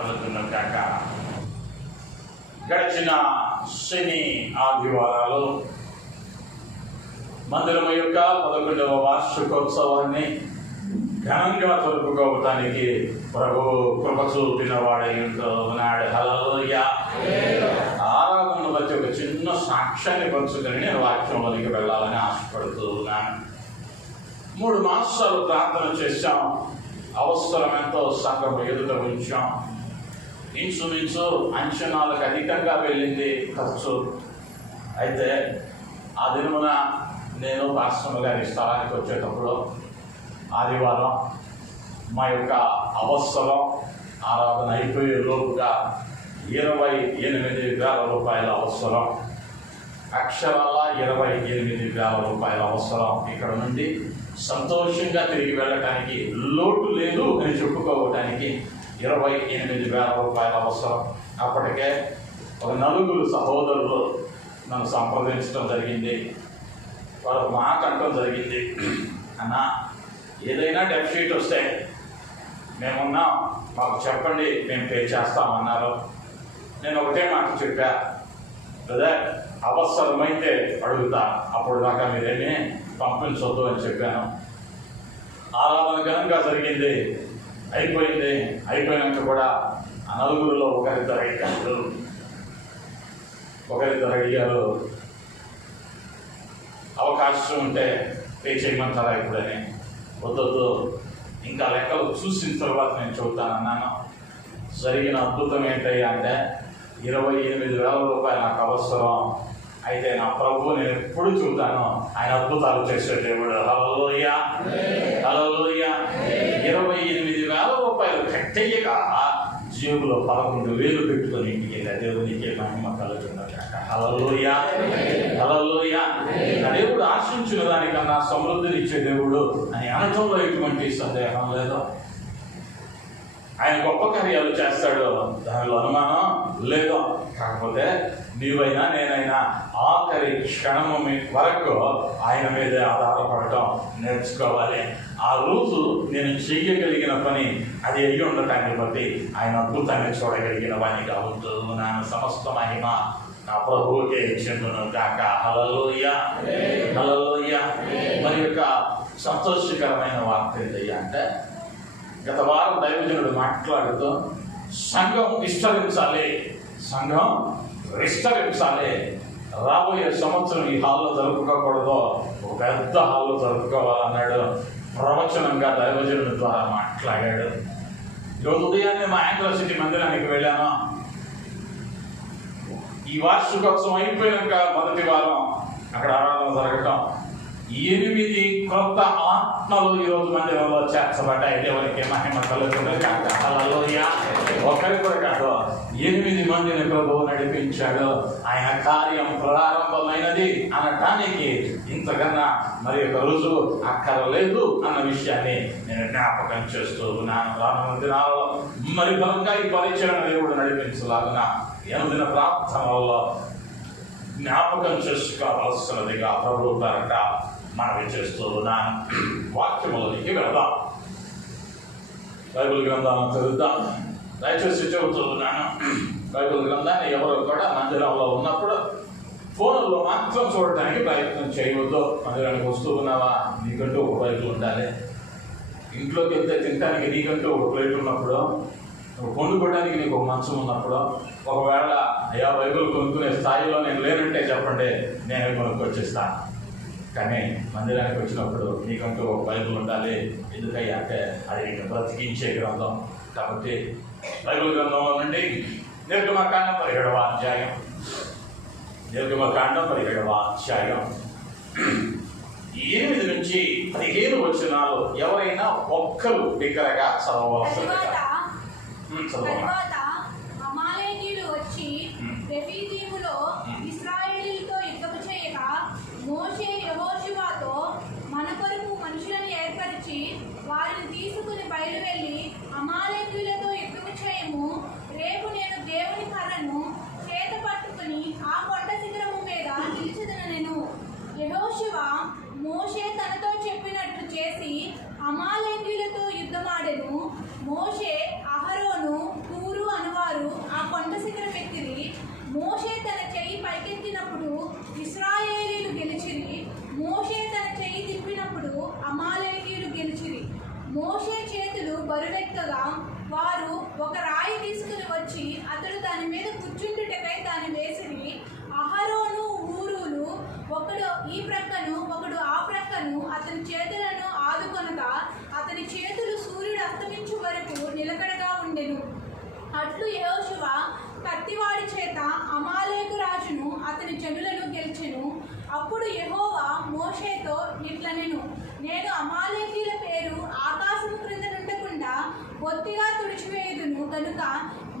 కలుగుతున్న కాక. గడిచిన శని ఆదివారాలు మందిరం యొక్క 11వ వార్షికోత్సవాన్ని ఘనంగా జరుపుకోవటానికి ప్రభు కృప చూపిన వాడై ఉన్నాడు. హల్లెలూయా. ఆరాధన బట్టి ఒక చిన్న సాక్ష్యాన్ని పంచుకొని నేను వాక్యంలోనికి వెళ్ళాలని ఆశపడుతూ ఉన్నాను. 3 మాసాలు ప్రార్థన చేశాం. అవసరం ఎంతో సంఘం ఎదుట ఉంచాం. ఇంచుమించు అంచనాలకు అధికంగా వెళ్ళింది ఖర్చు. అయితే ఆ దినమున నేను పాస్టర్ గారి స్థలానికి వచ్చేటప్పుడు ఆదివారం మా యొక్క అవసరం ఆరాధన అయిపోయే లోపుగా 28,000 రూపాయల అవసరం, అక్షరాల 28,000 రూపాయల అవసరం. ఇక్కడ నుండి సంతోషంగా తిరిగి వెళ్ళటానికి, లోటు లేదు అని చెప్పుకోవటానికి 28,000 రూపాయల అవసరం. అప్పటికే ఒక 4 సహోదరులు నన్ను సంప్రదించడం జరిగింది. వాళ్ళకు మాట అంటం జరిగింది, అన్న ఏదైనా డెఫిసిట్ వస్తే మేమున్నాం, మాకు చెప్పండి, మేము పే చేస్తామన్నారు. నేను ఒకటే మాట చెప్పా, బ్రదర్ అవసరమైతే అడుగుతా, అప్పుడు దాకా మీరేమీ పంపించొద్దు అని చెప్పాను. ఆరాధన ఘనంగా జరిగింది, అయిపోయింది. అయిపోయినాక కూడా ఆ 4లో ఒకరిద్దరు అడిగారు, అవకాశం ఉంటే పే చేయమంటారా ఇప్పుడని. వద్దొద్దు, ఇంకా లెక్కలు చూసిన తర్వాత నేను చెబుతానన్నాను. జరిగిన అద్భుతం ఏంటయ్యా అంటే 28,000 రూపాయలు నాకు అవసరం. అయితే నా ప్రభువు నేను ఎప్పుడు చూస్తాను, ఆయన అద్భుతాలు చేసే దేవుడు. హల్లెలూయా, హల్లెలూయా. 28,000 రూపాయలు కట్టయ్యక జేబులో 11,000 పెట్టుకొని ఇంటికి వెళ్ళా. దేవునికి మహిమ కలుగుతున్నట్టు. హల్లెలూయా, హల్లెలూయా. దేవుడు ఆశించిన దానికన్నా సమృద్ధినిచ్చే దేవుడు అని అనటంలో ఎటువంటి సందేహం లేదు. ఆయన గొప్ప కార్యాలు చేస్తాడు, దానిలో అనుమానం లేదు. కాకపోతే నీవైనా నేనైనా ఆఖరి క్షణము వరకు ఆయన మీదే ఆధారపడటం నేర్చుకోవాలి. ఆ రోజు నేను చెయ్యగలిగిన పని అది అయ్యి ఉండటాన్ని బట్టి ఆయన అద్భుతాన్ని చూడగలిగిన వానిగా ఉంటూ నా సమస్త మహిమ నా ప్రభువుకే చెందును కాక. హల్లెలూయా, హల్లెలూయా. మరి యొక్క సంతోషకరమైన వార్త ఏంటయ్యా అంటే, గత వారం దైవజనుడు మాట్లాడుతూ సంఘం విస్తరించాలి, సంఘం విస్తరించాలి, రాబోయే సంవత్సరం ఈ హాల్లో జరుపుకోకూడదు, ఒక పెద్ద హాల్లో జరుపుకోవాలన్నాడు. ప్రవచనంగా దైవజనుడి ద్వారా మాట్లాడాడు. ఈరోజు ఉదయాన్నే మా యాంగ్లో సిటీ మందిరానికి వెళ్ళాను. ఈ వార్షికోత్సవం అయిపోయాక మొదటి వారం అక్కడ ఆరాధన జరగటం, 8 కొత్త ఆత్మలు ఈరోజు మందిరంలో చేర్చబడ్డాయి. దేవునికి మహిమ కలుగుతుంది కాక. హల్లెలూయా. ఒకరి కూడా కాదు, 8 మందిని ప్రభువు నడిపించాడు. ఆయన కార్యం ప్రారంభమైనది అనటానికి ఇంతకన్నా మరి ఒక రుజువు అక్కర్లేదు అన్న విషయాన్ని నేను జ్ఞాపకం చేస్తూ ఉన్నాను. రానున్న దినాలలో మరి బలంగా ఈ పరిచయం దేవుడు నడిపించలాగున 8 ప్రార్థనలలో జ్ఞాపకం చేసుకోవాల్సినదిగా ప్రభువు పేరట మనవి చేస్తూ ఉన్నాను. వాక్యములకి వెళదాం. బైబిల్ గ్రంథాలను చదువుతాం. దయచేసి చెబుతూ ఉన్నాను, బైబిల్ గ్రంథాన్ని ఎవరు కూడా మందిరంలో ఉన్నప్పుడు ఫోన్లో మాత్రం చూడటానికి ప్రయత్నం చేయవద్దు. మందిరానికి వస్తూ ఉన్నావా, నీకంటూ ఒక బైబిల్ ఉండాలి. ఇంట్లోకి వెళ్తే తినడానికి నీకంటూ ఒక ప్లేట్ ఉన్నప్పుడు, కొనుక్కోవడానికి నీకు ఒక మంచం ఉన్నప్పుడు, ఒకవేళ అయ్యా బైబిల్ కొనుక్కునే స్థాయిలో నేను లేనంటే చెప్పండి, నేనే కొనుక్కొచ్చేస్తాను. కానీ మందిరానికి వచ్చినప్పుడు నీకంటూ ఒక బైబిల్ ఉండాలి. ఎందుకయ్యా అంటే అది నీకు బ్రతికించే గ్రంథం. కాబట్టి బైబిల్ గ్రంథంలో నుండి నిర్గమకాండం 17వ అధ్యాయం, నిర్గమకాండం 17వ అధ్యాయం 8 నుంచి 15 వచనాలు ఎవరైనా ఒక్కరు బిగ్గరగా చదవవలసిందిగా. తరువాత అమాలేకీయులు వచ్చి రెఫీదీములో ఇశ్రాయేలీయులతో యుద్ధము చేయగా మోషే యెహోషువతో మన కొరకు మనుషులను ఏర్పరిచి వారిని తీసుకుని బయలువెళ్ళి అమాలేకీయులతో యుద్ధము చేయము. రేపు నేను దేవుని కర్రను చేత పట్టుకుని ఆ కొండ శిఖరము మీద నిలిచెదనెను. యెహోషువ మోషే తనతో చెప్పినట్లు చేసి అమాలేకీయులతో యుద్ధమాడెను. మోషే అహరోను హూరు అమాలేకు రాజును అతని జనులను గెలిచెను. అప్పుడు యెహోవా మోషేతో ఇట్లనెను, నేను అమాలేకీల పేరు ఆకాశము క్రింద నుండకుండా బొత్తిగా తుడిచివేయుదును గనుక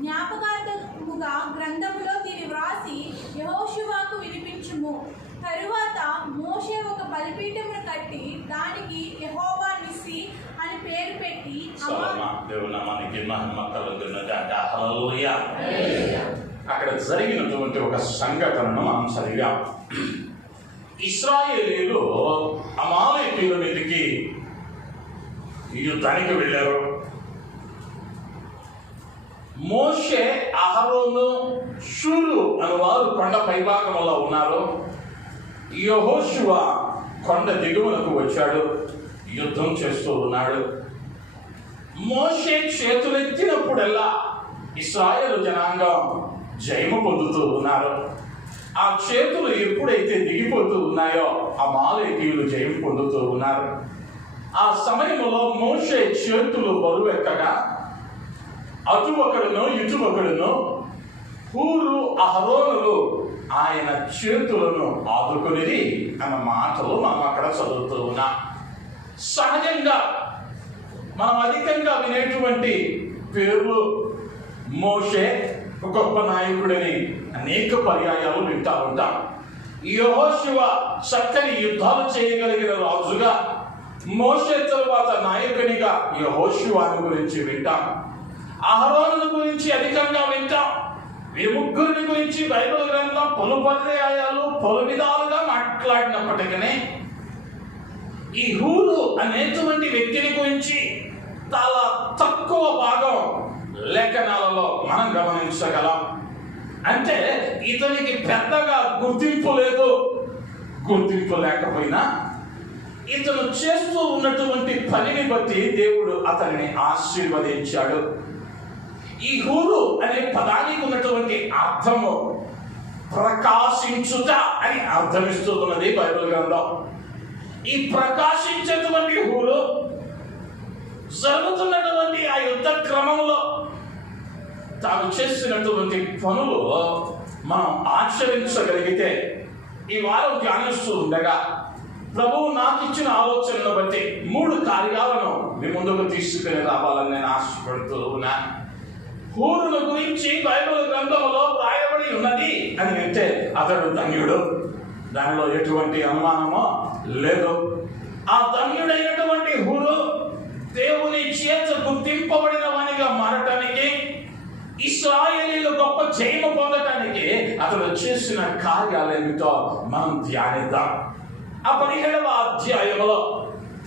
జ్ఞాపకార్థముగా గ్రంథములో దీని వ్రాసి యెహోషువకు వినిపించుము. తరువాత మోషే ఒక బలిపీఠమును కట్టి దానికి యెహోవా నిస్సి అని పేరు పెట్టి అక్కడ జరిగినటువంటి ఒక సంఘటనను మనం చదివాం. ఇశ్రాయేలీయులు అమాలేకీయుల మీదకి యుద్ధానికి వెళ్ళారు. మోషే, అహరోను, షూరు అను వారు కొండ పైభాగంలో ఉన్నారు. యెహోషువ కొండ దిగువనకు వచ్చాడు, యుద్ధం చేస్తూ ఉన్నాడు. మోషే చేతులెత్తినప్పుడల్లా ఇశ్రాయేలు జనాంగం జయము పొందుతూ ఉన్నారు. ఆ చేతులు ఎప్పుడైతే దిగిపోతూ ఉన్నాయో అమాలేకీయులు జయం పొందుతూ ఉన్నారు. ఆ సమయంలో మోషే చేతులు బరువెక్కగా అటు ఒకడును ఇటు ఒకడును హూరు, అహరోనులు ఆయన చేతులను ఆదుకునేది అన్న మాటలు మనం అక్కడ చదువుతూ ఉన్నాం. సహజంగా మనం అధికంగా వినేటువంటి పేర్లు మోషే గొప్ప నాయకుడని అనేక పర్యాయాలు వింటా ఉంటాం. యెహోషువ చక్కని యుద్ధాలు చేయగలిగిన రాజుగా, మోషే తరువాత నాయకునిగా యెహోషువను గురించి వింటాం. అహరోను గురించి అధికంగా వింటాం. వీరి ముగ్గురిని గురించి బైబిల్ గ్రంథం పలు పర్యాయాలు పలు విధాలుగా మాట్లాడినప్పటికీ ఈ హూరు అనేటువంటి వ్యక్తిని గురించి చాలా తక్కువ భాగం లేఖనాలలో మనం గమనించగలం. అంటే ఇతనికి పెద్దగా గుర్తింపు లేదు. గుర్తింపు లేకపోయినా ఇతను చేస్తూ ఉన్నటువంటి పనిని బట్టి దేవుడు అతనిని ఆశీర్వదించాడు. ఈ హూరు అనే పదానికి ఉన్నటువంటి అర్థము ప్రకాశించుట అని అర్థమిస్తూ ఉన్నది బైబిల్ గ్రంథం. ఈ ప్రకాశించేటువంటి హూరు జరుగుతున్నటువంటి ఆ యుద్ధ క్రమంలో తాను చేసినటువంటి పనులు మనం ఆచరించగలిగితే, ఈ వారం ధ్యానిస్తూ ఉండగా ప్రభువు నాకు ఇచ్చిన ఆలోచనను బట్టి 3 కార్యాలను మీ ముందుకు తీసుకుని రావాలని నేను ఆశపడుతూ ఉన్నాను. హూరును గురించి బైబిల్ గ్రంథంలో రాయబడి ఉన్నది అని అంటే అతడు ధన్యుడు, దానిలో ఎటువంటి అనుమానమో లేదు. ఆ ధన్యుడైనటువంటి హూరు దేవుని చేత గుర్తింపబడిన వానిగా మారటానికి, ఇశ్రాయేలీయులు గొప్ప జయము పొందటానికి అతడు చేసిన కార్యాలేమిటో మనం ధ్యానిద్దాం. ఆ 17వ అధ్యాయంలో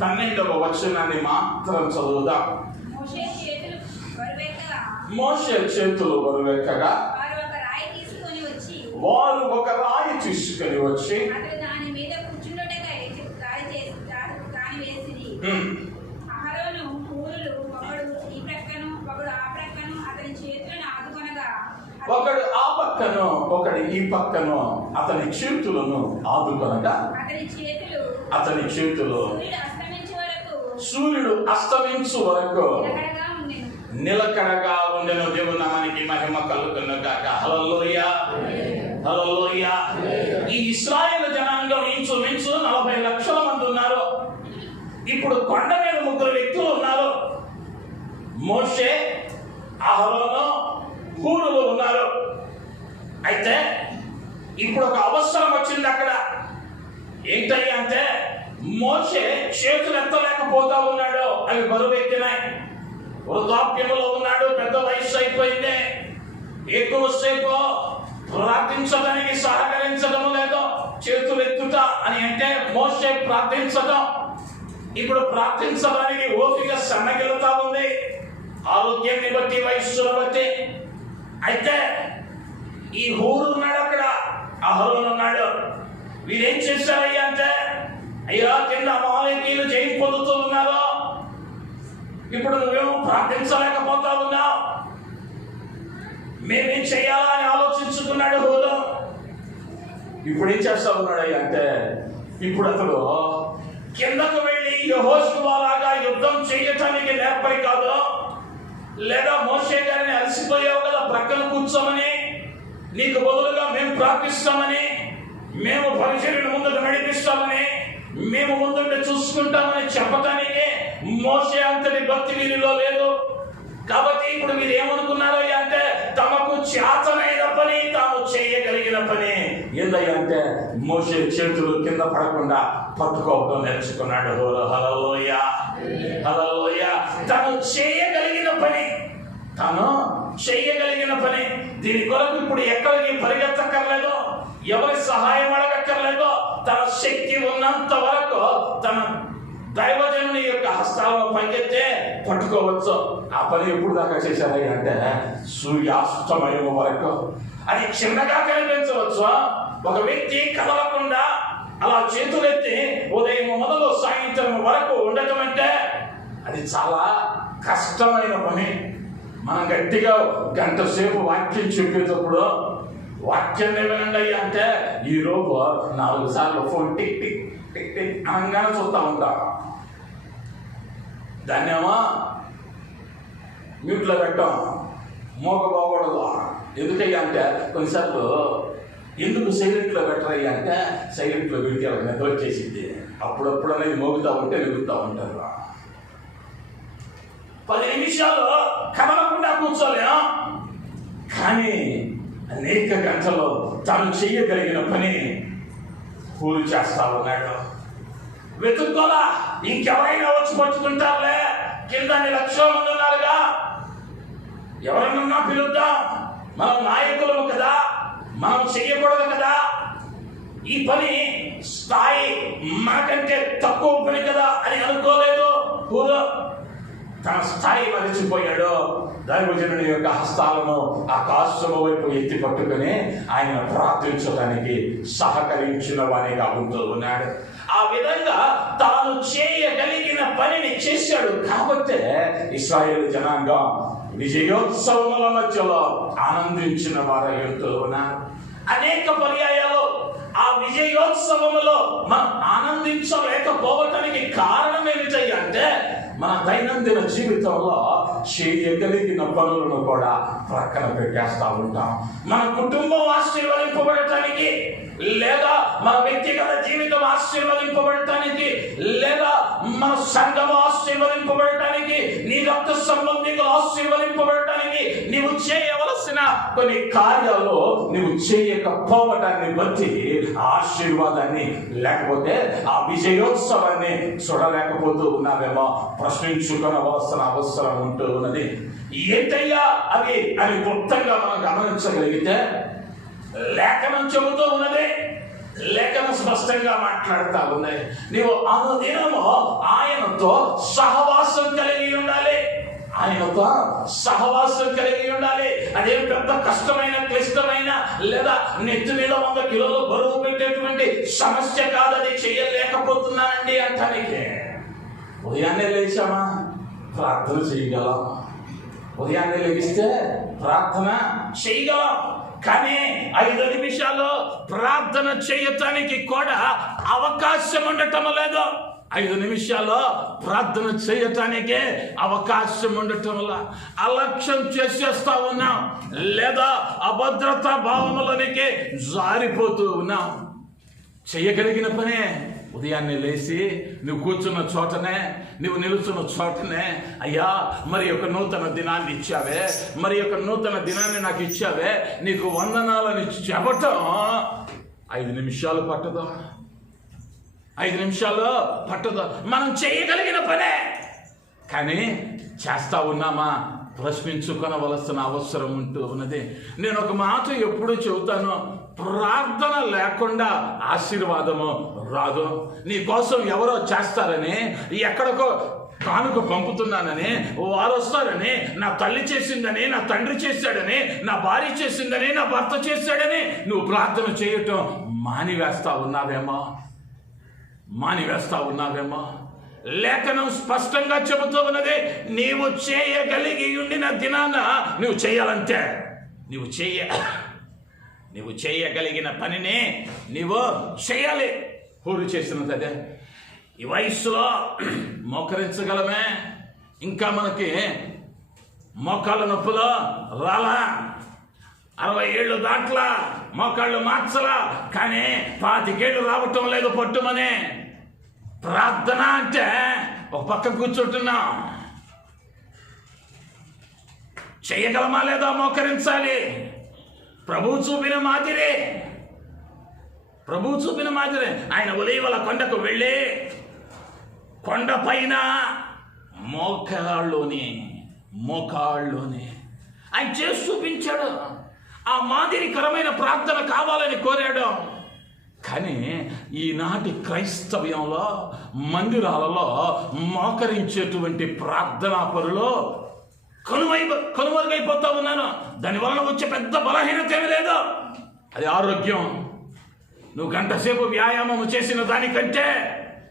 12వ వచనాన్ని మాత్రం చదువుదాం. మోషే చేతులు బరువెక్కగా వారు ఒక రాయి తీసుకొని వచ్చి దాని మీద కూర్చుండటకై దాని వేసిరి. అహరోను హూరులు ఒకడు ఈ ప్రక్కను ఒకడు ఆ ప్రక్కను అతని చేతులను ఆదుకొనగా, ఒకడు ఆ పక్కను ఒకడు ఈ పక్కను అతని చేతులను ఆదుకొనగా అతని చేతులు సూర్యుడు అస్తమించు వరకు నిలకడగా ఉండెను. దేవుని నామానికి మహిమ కలుగును గాక. హల్లెలూయా, హల్లెలూయా. ఈ ఇశ్రాయేలు జనాంగం ఇంచుమించు 40 లక్షల మంది ఉన్నారు. ఇప్పుడు కొండ మీద 3 వ్యక్తులు ఉన్నారు. మోషే, అహరోను, హూరులు ఉన్నారు. అయితే ఇప్పుడు ఒక అవసరం వచ్చింది అక్కడ. ఏంటయ్యి అంటే మోషే చేతులు ఎత్తలేకపోతా ఉన్నాడు, అవి బరువు ఎక్కినాయి. వృద్ధాప్యములో ఉన్నాడు, పెద్ద వయసు అయిపోయింది. ఎక్కువసేపు ప్రార్థించడానికి సహకరించడం లేదు. చేతులు ఎత్తుట అని అంటే మోషే ప్రార్థించడం, ఇప్పుడు ప్రార్థించడానికి ఓపిక సన్నగిలుతా ఉంది, ఆరోగ్యాన్ని బట్టి, వయస్సును బట్టి. అయితే ఈ హూరు ఉన్నాడు అక్కడ, అహరోను ఉన్నాడు. వీరేం చేశారయ్యా అంటే, అయ్యా కింద అమాలేకీయులు జయం పొందుతూ ఉన్నారు, ఇప్పుడు నువ్వేమో ప్రార్థించలేకపోతా ఉన్నావు, మేమేం చేయాలని ఆలోచించుకున్నాడు హూరు. ఇప్పుడు ఏం చేస్తా ఉన్నాడు అంటే, ఇప్పుడు అతడు కిందకు వెళ్ళి యెహోషువలాగా యుద్ధం చేయటానికి నేర్పరి కాదు, లేదా మోషే గారిని అలసిపోయావు కదా ప్రక్కన కూర్చోమని నీకు బదులుగా మేము ప్రార్థిస్తామని, మేము పరిచర్యను ముందుకు నడిపిస్తామని, మేము ముందుండి చూసుకుంటామని చెప్పటానికి మోషే అంతటి భక్తి వీరిలో లేదు. కాబట్టి ఇప్పుడు మీరు ఏమనుకున్నారు అంటే తమకు చేతనైన పని తాము చేయగలిగిన పని ఏందయ్యా అంటే మోషే చేతులు కింద పడకుండా పట్టుకోవడం నేర్చుకున్నాడు. హల్లెలూయా, హల్లెలూయా. తను చేయగలిగిన పని దీని కొరకు ఇప్పుడు ఎక్కడికి పరిగెత్తక్కర్లేదు, ఎవరి సహాయం అడగక్కర్లేదు. తన శక్తి ఉన్నంత వరకు తన దైవజనుని యొక్క హస్తాలను పైకెత్తే పట్టుకోవచ్చు. ఆ పని ఎప్పుడు దాకా చేశారయ్య అంటే సూర్యాస్తమయం వరకు. అది చిన్నగా కనిపించవచ్చు. ఒక వ్యక్తి కదలకుండా అలా చేతులెత్తి ఉదయం మొదలు సాయంత్రం వరకు ఉండటం అంటే అది చాలా కష్టమైన పని. మనం గట్టిగా గంట సేపు వాక్యం చెప్పేటప్పుడు వాక్యాన్ని వినండి అంటే ఈ రోజు 4 సార్లు phone tick tick tick tick అనగానే చూస్తూ ఉంటాం. దాన్నేమో మ్యూట్లో పెట్టాం, మోగపోకూడదు. ఎందుకయ్యా అంటే కొన్నిసార్లు ఎందుకు సైలెంట్లో పెట్టరయ్యా అంటే సైలెంట్లో పెడితే నిద్ర వచ్చేసింది. అప్పుడప్పుడు అనేది మోగుతూ ఉంటే నిలుగుతూ ఉంటారు. 10 నిమిషాలు కదలకుండా కూర్చోలేం. కానీ అనేక గంటలు తాను చేయగలిగిన పని పూర్తి చేస్తా ఉన్నాడు. వెతుక్కోలా, ఇంకెవరైనా వచ్చి పట్టుకుంటారులే, కింద 1,00,000 మంది ఉన్నారుగా, ఎవరన్నా పిలుద్దాం, మనం నాయకులము కదా, మనం చెయ్యకూడదు కదా, ఈ పని స్థాయి మనకంటే తక్కువ పని కదా అని అనుకోలేదు. తన స్థాయి మరిచిపోయాడు. దైవజనుడి యొక్క హస్తాలను ఆకాశము వైపు ఎత్తి పట్టుకుని ఆయన ప్రార్థించడానికి సహకరించిన వానిగా ఉంటూ ఉన్నాడు. ఆ విధంగా తాను చేయగలిగిన పనిని చేశాడు. కాబట్టి ఇశ్రాయేలు జనాంగం విజయోత్సవముల మధ్యలో ఆనందించిన వారై ఉంటూ ఉన్నారు. అనేక పర్యాయాలు ఆ విజయోత్సవములో మనం ఆనందించలేకపోవటానికి కారణం ఏమిటంటే మన దైనందిన జీవితంలో చేయగలిగిన పనులను కూడా ప్రక్కన పెట్టేస్తా ఉంటాం. మన కుటుంబం ఆశీర్వదింపబడటానికి, లేదా మన వ్యక్తిగత జీవితం ఆశీర్వదింపబడటానికి, లేదా మన సంఘము ఆశీర్వదింపబడటానికి, నీ రక్త సంబంధికులు ఆశీర్వదింపబడటానికి నీవు చేయవలసిన కొన్ని కార్యాలు నువ్వు చేయకపోవటాన్ని బట్టి ఆశీర్వాదాన్ని లేకపోతే ఆ విజయోత్సవాన్ని చూడలేకపోతూ ఉన్నావేమో ప్రశ్నించుకోవలసిన అవసరం ఉంటూ ఉన్నది. ఏంటయ్యా అవి అని క్లుప్తంగా మనం గమనించగలిగితే లేఖనం చెబుతూ ఉన్నది, లేఖనం స్పష్టంగా మాట్లాడుతూ ఉన్నాయి. నీవు అనుదినము ఆయనతో సహవాసం కలిగి ఉండాలి. ఆయనతో సహవాసం కలిగి ఉండాలి. అదేం పెద్ద కష్టమైన, క్లిష్టమైన, లేదా నెత్తి మీద 100 కిలోలు బరువు పెట్టేటువంటి సమస్య కాదు. అది చేయలేకపోతున్నానండి అంటానికి ఉదయాన్నే లేచామా ప్రార్థన చేయగలం, ఉదయాన్నే లేగిస్తే ప్రార్థన చేయగలం. కానీ 5 నిమిషాలు ప్రార్థన చేయటానికి కూడా అవకాశం ఉండటం లేదు. 5 నిమిషాలు ప్రార్థన చేయటానికి అవకాశం ఉండటం వల్ల అలక్ష్యం చేసేస్తా ఉన్నాం, లేదా అభద్రతా భావములనికి జారిపోతూ ఉన్నాం. చేయగలిగిన పనే ఉదయాన్నే లేచి నువ్వు కూర్చున్న చోటనే, నువ్వు నిలుచున్న చోటనే, అయ్యా మరి ఒక నూతన దినాన్ని ఇచ్చావే, మరి ఒక నూతన దినాన్ని నాకు ఇచ్చావే, నీకు వందనాలని చెప్పటం 5 నిమిషాలు పట్టదు. 5 నిమిషాలు పట్టదు. మనం చేయగలిగిన పనే, కానీ చేస్తా ఉన్నామా ప్రశ్నించుకొనవలసిన అవసరం ఉంటూ ఉన్నది. నేను ఒక మాట ఎప్పుడు చెబుతాను, ప్రార్థన లేకుండా ఆశీర్వాదము రాదు. నీ కోసం ఎవరో చేస్తారని, ఎక్కడికో కానుక పంపుతున్నానని, వారు వస్తారని, నా తల్లి చేసిందని, నా తండ్రి చేశాడని, నా భార్య చేసిందని, నా భర్త చేశాడని నువ్వు ప్రార్థన చేయటం మానివేస్తా ఉన్నావేమో. లేఖనం స్పష్టంగా చెబుతూ ఉన్నది, నీవు చేయగలిగి ఉండిన దినాన నువ్వు చేయాలంటే నువ్వు చేయగలిగిన పనిని నీవు చేయాలి. హూరు చేసినది అదే. ఈ వయస్సులో మోకరించగలమే, ఇంకా మనకి మోకాళ్ళ నొప్పులో రాలా, 60 ఏళ్ళు దాట్లా, మోకాళ్ళు మార్చలా, కానీ 25 ఏళ్ళు రావటం లేదు పట్టుమని. ప్రార్థన అంటే ఒక పక్క కూర్చుంటున్నాం. చేయగలమా లేదా? మోకరించాలి. ప్రభువు చూపిన మాదిరి ఆయన ఒలీవల కొండకు వెళ్ళి కొండ పైన మోకాళ్ళలోనే ఆయన చేసి చూపించాడు. ఆ మాదిరికరమైన ప్రార్థన కావాలని కోరాడు. కానీ ఈనాటి క్రైస్తవ్యంలో మందిరాలలో మోకరించేటువంటి ప్రార్థనా పరులు కనుమరుగైపోతా ఉన్నాను. దానివల్ల వచ్చే పెద్ద బలహీనత ఏమీ లేదు. అది ఆరోగ్యం. నువ్వు గంట సేపు వ్యాయామం చేసిన దానికంటే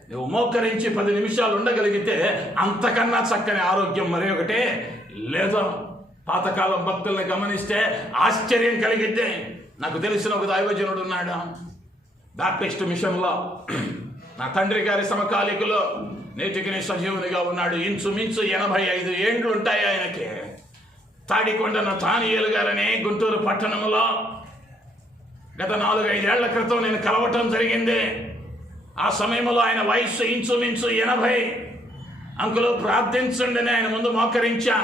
నువ్వు మోకరించి 10 నిమిషాలు ఉండగలిగితే అంతకన్నా చక్కని ఆరోగ్యం మరి ఒకటే లేదు. పాతకాలం భక్తుల్ని గమనిస్తే ఆశ్చర్యం కలిగితే, నాకు తెలిసిన ఒక దైవజనుడు ఉన్నాడు బాప్టిస్ట్ మిషన్లో, నా తండ్రి గారి సమకాలికులు, నేటికి సజీవునిగా ఉన్నాడు. ఇంచుమించు 85 ఏండ్లు ఉంటాయి ఆయనకి. తాడికొండ నతానియేలు గారని గుంటూరు పట్టణంలో గత 4-5 ఏళ్ల క్రితం నేను కలవటం జరిగింది. ఆ సమయంలో ఆయన వయస్సు ఇంచుమించు 80. అంకులు ప్రార్థించండి ఆయన ముందు మోకరించా.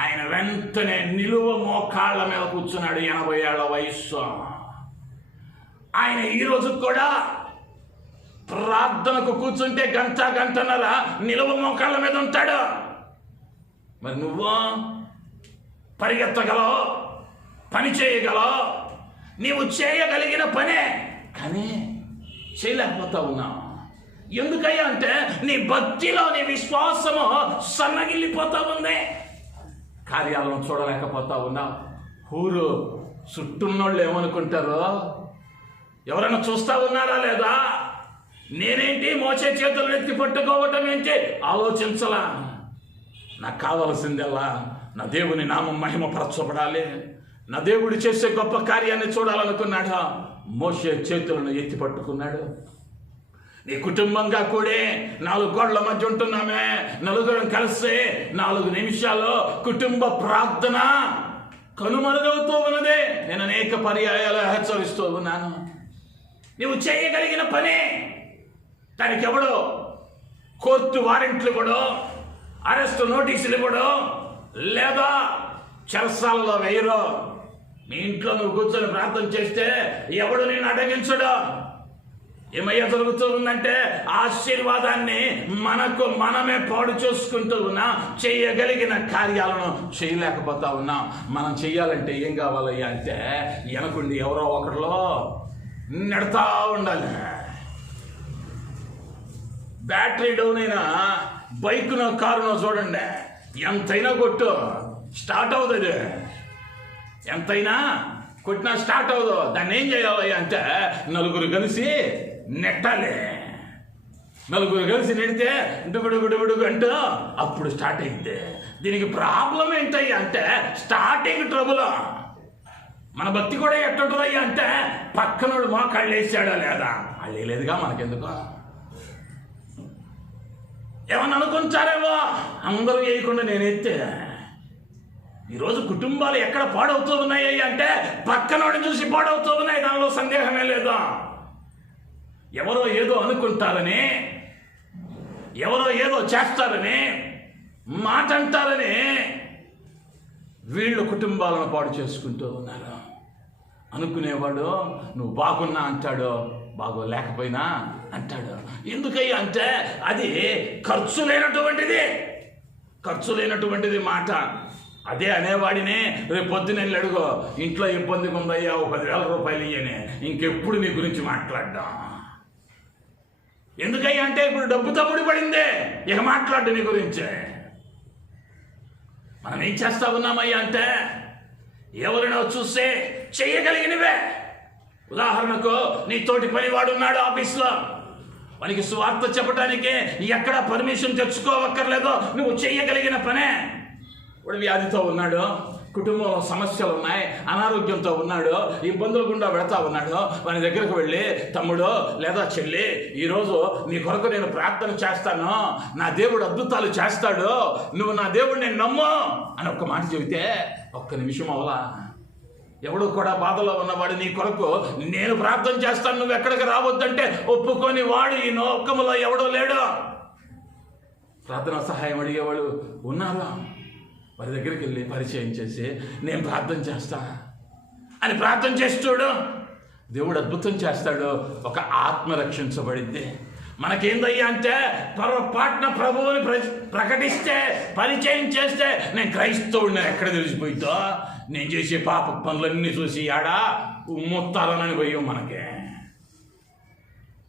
ఆయన వెంటనే నిలువ మోకాళ్ళ మీద కూర్చున్నాడు. 80 ఏళ్ల వయస్సు. ఆయన ఈరోజు కూడా ప్రార్థనకు కూర్చుంటే గంటన్నర నిలువ మోకాళ్ళ మీద ఉంటాడు. మరి నువ్వు పరిగెత్తగలవు, పని చేయగలవు, నీవు చేయగలిగిన పనే, కానీ చేయలేకపోతా ఉన్నావు. ఎందుకయ్యా అంటే నీ భక్తిలో నీ విశ్వాసము సన్నగిల్లిపోతా ఉంది. కార్యాలను చూడలేకపోతా ఉన్నావు. ఊరు చుట్టూన్నోళ్ళు ఏమనుకుంటారో ఎవరైనా చూస్తా ఉన్నారా లేదా? నేనేంటి మోసే చేతులు ఎత్తి పట్టుకోవటం ఏంటి ఆలోచించలా. నాకు కావలసిందల్లా నా దేవుని నామం మహిమపరచబడాలి, నా దేవుడు చేసే గొప్ప కార్యాన్ని చూడాలనుకున్నాడు. మోసే చేతులను ఎత్తి పట్టుకున్నాడు. నీ కుటుంబంగా కూడా 4 గోడల మధ్య ఉంటున్నామే, నలుగురం కలిసి 4 నిమిషాలు కుటుంబ ప్రార్థన కనుమరుగవుతూ ఉన్నదే. నేను అనేక పర్యాయాలు హెచ్చరిస్తూ ఉన్నాను. నువ్వు చేయగలిగిన పని, దానికి ఎవడో కోర్టు వారెంట్లు ఇవ్వడో, అరెస్ట్ నోటీసులు ఇవ్వడో, లేదా చెరసాలలో వేయరో. నీ ఇంట్లో నువ్వు కూర్చొని ప్రార్థన చేస్తే ఎవడు నేను అడగించడో. ఏమయ్యా జరుగుతూ ఉందంటే ఆశీర్వాదాన్ని మనమే పాడు చేసుకుంటూ ఉన్నా, చేయగలిగిన కార్యాలను చేయలేకపోతా ఉన్నాం. మనం చెయ్యాలంటే ఏం కావాలయ్యా అంటే వెనకుండి ఎవరో ఒకరిలో నెడతా ఉండాలి. బ్యాటరీ డౌన్ అయినా బైక్నో కారునో చూడండి, ఎంతైనా కొట్టు స్టార్ట్ అవుతుంది. ఎంతైనా కొట్టినా స్టార్ట్ అవ్వదు. దాన్ని ఏం చేయాలి అంటే నలుగురు కలిసి నెట్టాలి. నలుగురు కలిసి నెడితే డుగుడుగుడుగుడుగు అంటూ అప్పుడు స్టార్ట్ అయింది. దీనికి ప్రాబ్లం ఏంటయ్యా అంటే స్టార్టింగ్ ట్రబుల్. మన భక్తి కూడా ఎట్టుంటుందయ్యా అంటే పక్కనోడు మోకాళ్ళు వేసాడా లేదా, వాళ్ళు లేదుగా మనకెందుకు. ఏమన్నా అనుకుంటారేమో అందరూ వేయకుండా నేనెత్తే. ఈరోజు కుటుంబాలు ఎక్కడ పాడవుతూ ఉన్నాయి అంటే పక్కనోడిని చూసి పాడవుతూ ఉన్నాయి, దానిలో సందేహమే లేదు. ఎవరో ఏదో అనుకుంటారని, ఎవరో ఏదో చేస్తారని, మాట అంటారని వీళ్ళు కుటుంబాలను పాడు చేసుకుంటూ ఉన్నారు. అనుకునేవాడు నువ్వు బాగున్నా అంటాడు, బాగోలేకపోయినా అంటాడు. ఎందుకయ్యా అంటే అది ఖర్చు లేనటువంటిది మాట. అదే అనేవాడిని రేపు పొద్దున వెళ్ళి అడుగు, ఇంట్లో ఇబ్బందిగా ఉందయ్యా, 10,000 రూపాయలు ఇయ్యనే, ఇంకెప్పుడు నీ గురించి మాట్లాడ్డాం. ఎందుకయ్యా అంటే ఇప్పుడు డబ్బుతో ముడిపడిందే, ఇక మాట్లాడు నీ గురించే. మనం ఏం చేస్తా ఉన్నామయ్యా అంటే ఎవరినో చూస్తే చెయ్యగలిగినవే. ఉదాహరణకు నీ తోటి పనివాడున్నాడు ఆఫీస్లో, వానికి స్వార్థ చెప్పడానికి ఎక్కడ పర్మిషన్ తెచ్చుకోవక్కర్లేదో, నువ్వు చెయ్యగలిగిన పనే. వాడు వ్యాధితో ఉన్నాడు, కుటుంబంలో సమస్యలు ఉన్నాయి, అనారోగ్యంతో ఉన్నాడు, ఇబ్బందులు గుండా పెడతా ఉన్నాడు. వాని దగ్గరకు వెళ్ళి తమ్ముడు లేదా చెల్లి, ఈరోజు నీ కొరకు నేను ప్రార్థన చేస్తాను, నా దేవుడు అద్భుతాలు చేస్తాడు, నువ్వు నా దేవుడు నేను నమ్ము అని ఒక్క మాట చెబితే ఒక్క నిమిషం అవలా ఎవడు కూడా బాధలో ఉన్నవాడు నీ కొరకు నేను ప్రార్థన చేస్తాను, నువ్వు ఎక్కడికి రావద్దంటే ఒప్పుకొని వాడు ఈ లోకములో ఎవడో లేడు. ప్రార్థన సహాయం అడిగేవాడు ఉన్నారా? వారి దగ్గరికి వెళ్ళి పరిచయం చేసి నేను ప్రార్థన చేస్తా అని ప్రార్థన చేసి చూడు, దేవుడు అద్భుతం చేస్తాడు. ఒక ఆత్మ రక్షించబడింది. మనకేందయ్యా అంటే పొరపాటున ప్రభువుని ప్రకటిస్తే, పరిచయం చేస్తే నేను క్రైస్తవుడిని ఎక్కడ తెలిసిపోయితో, నేను చేసే పాప పనులన్నీ చూసి ఆడా ఉమ్మొత్తాలని భయం మనకే.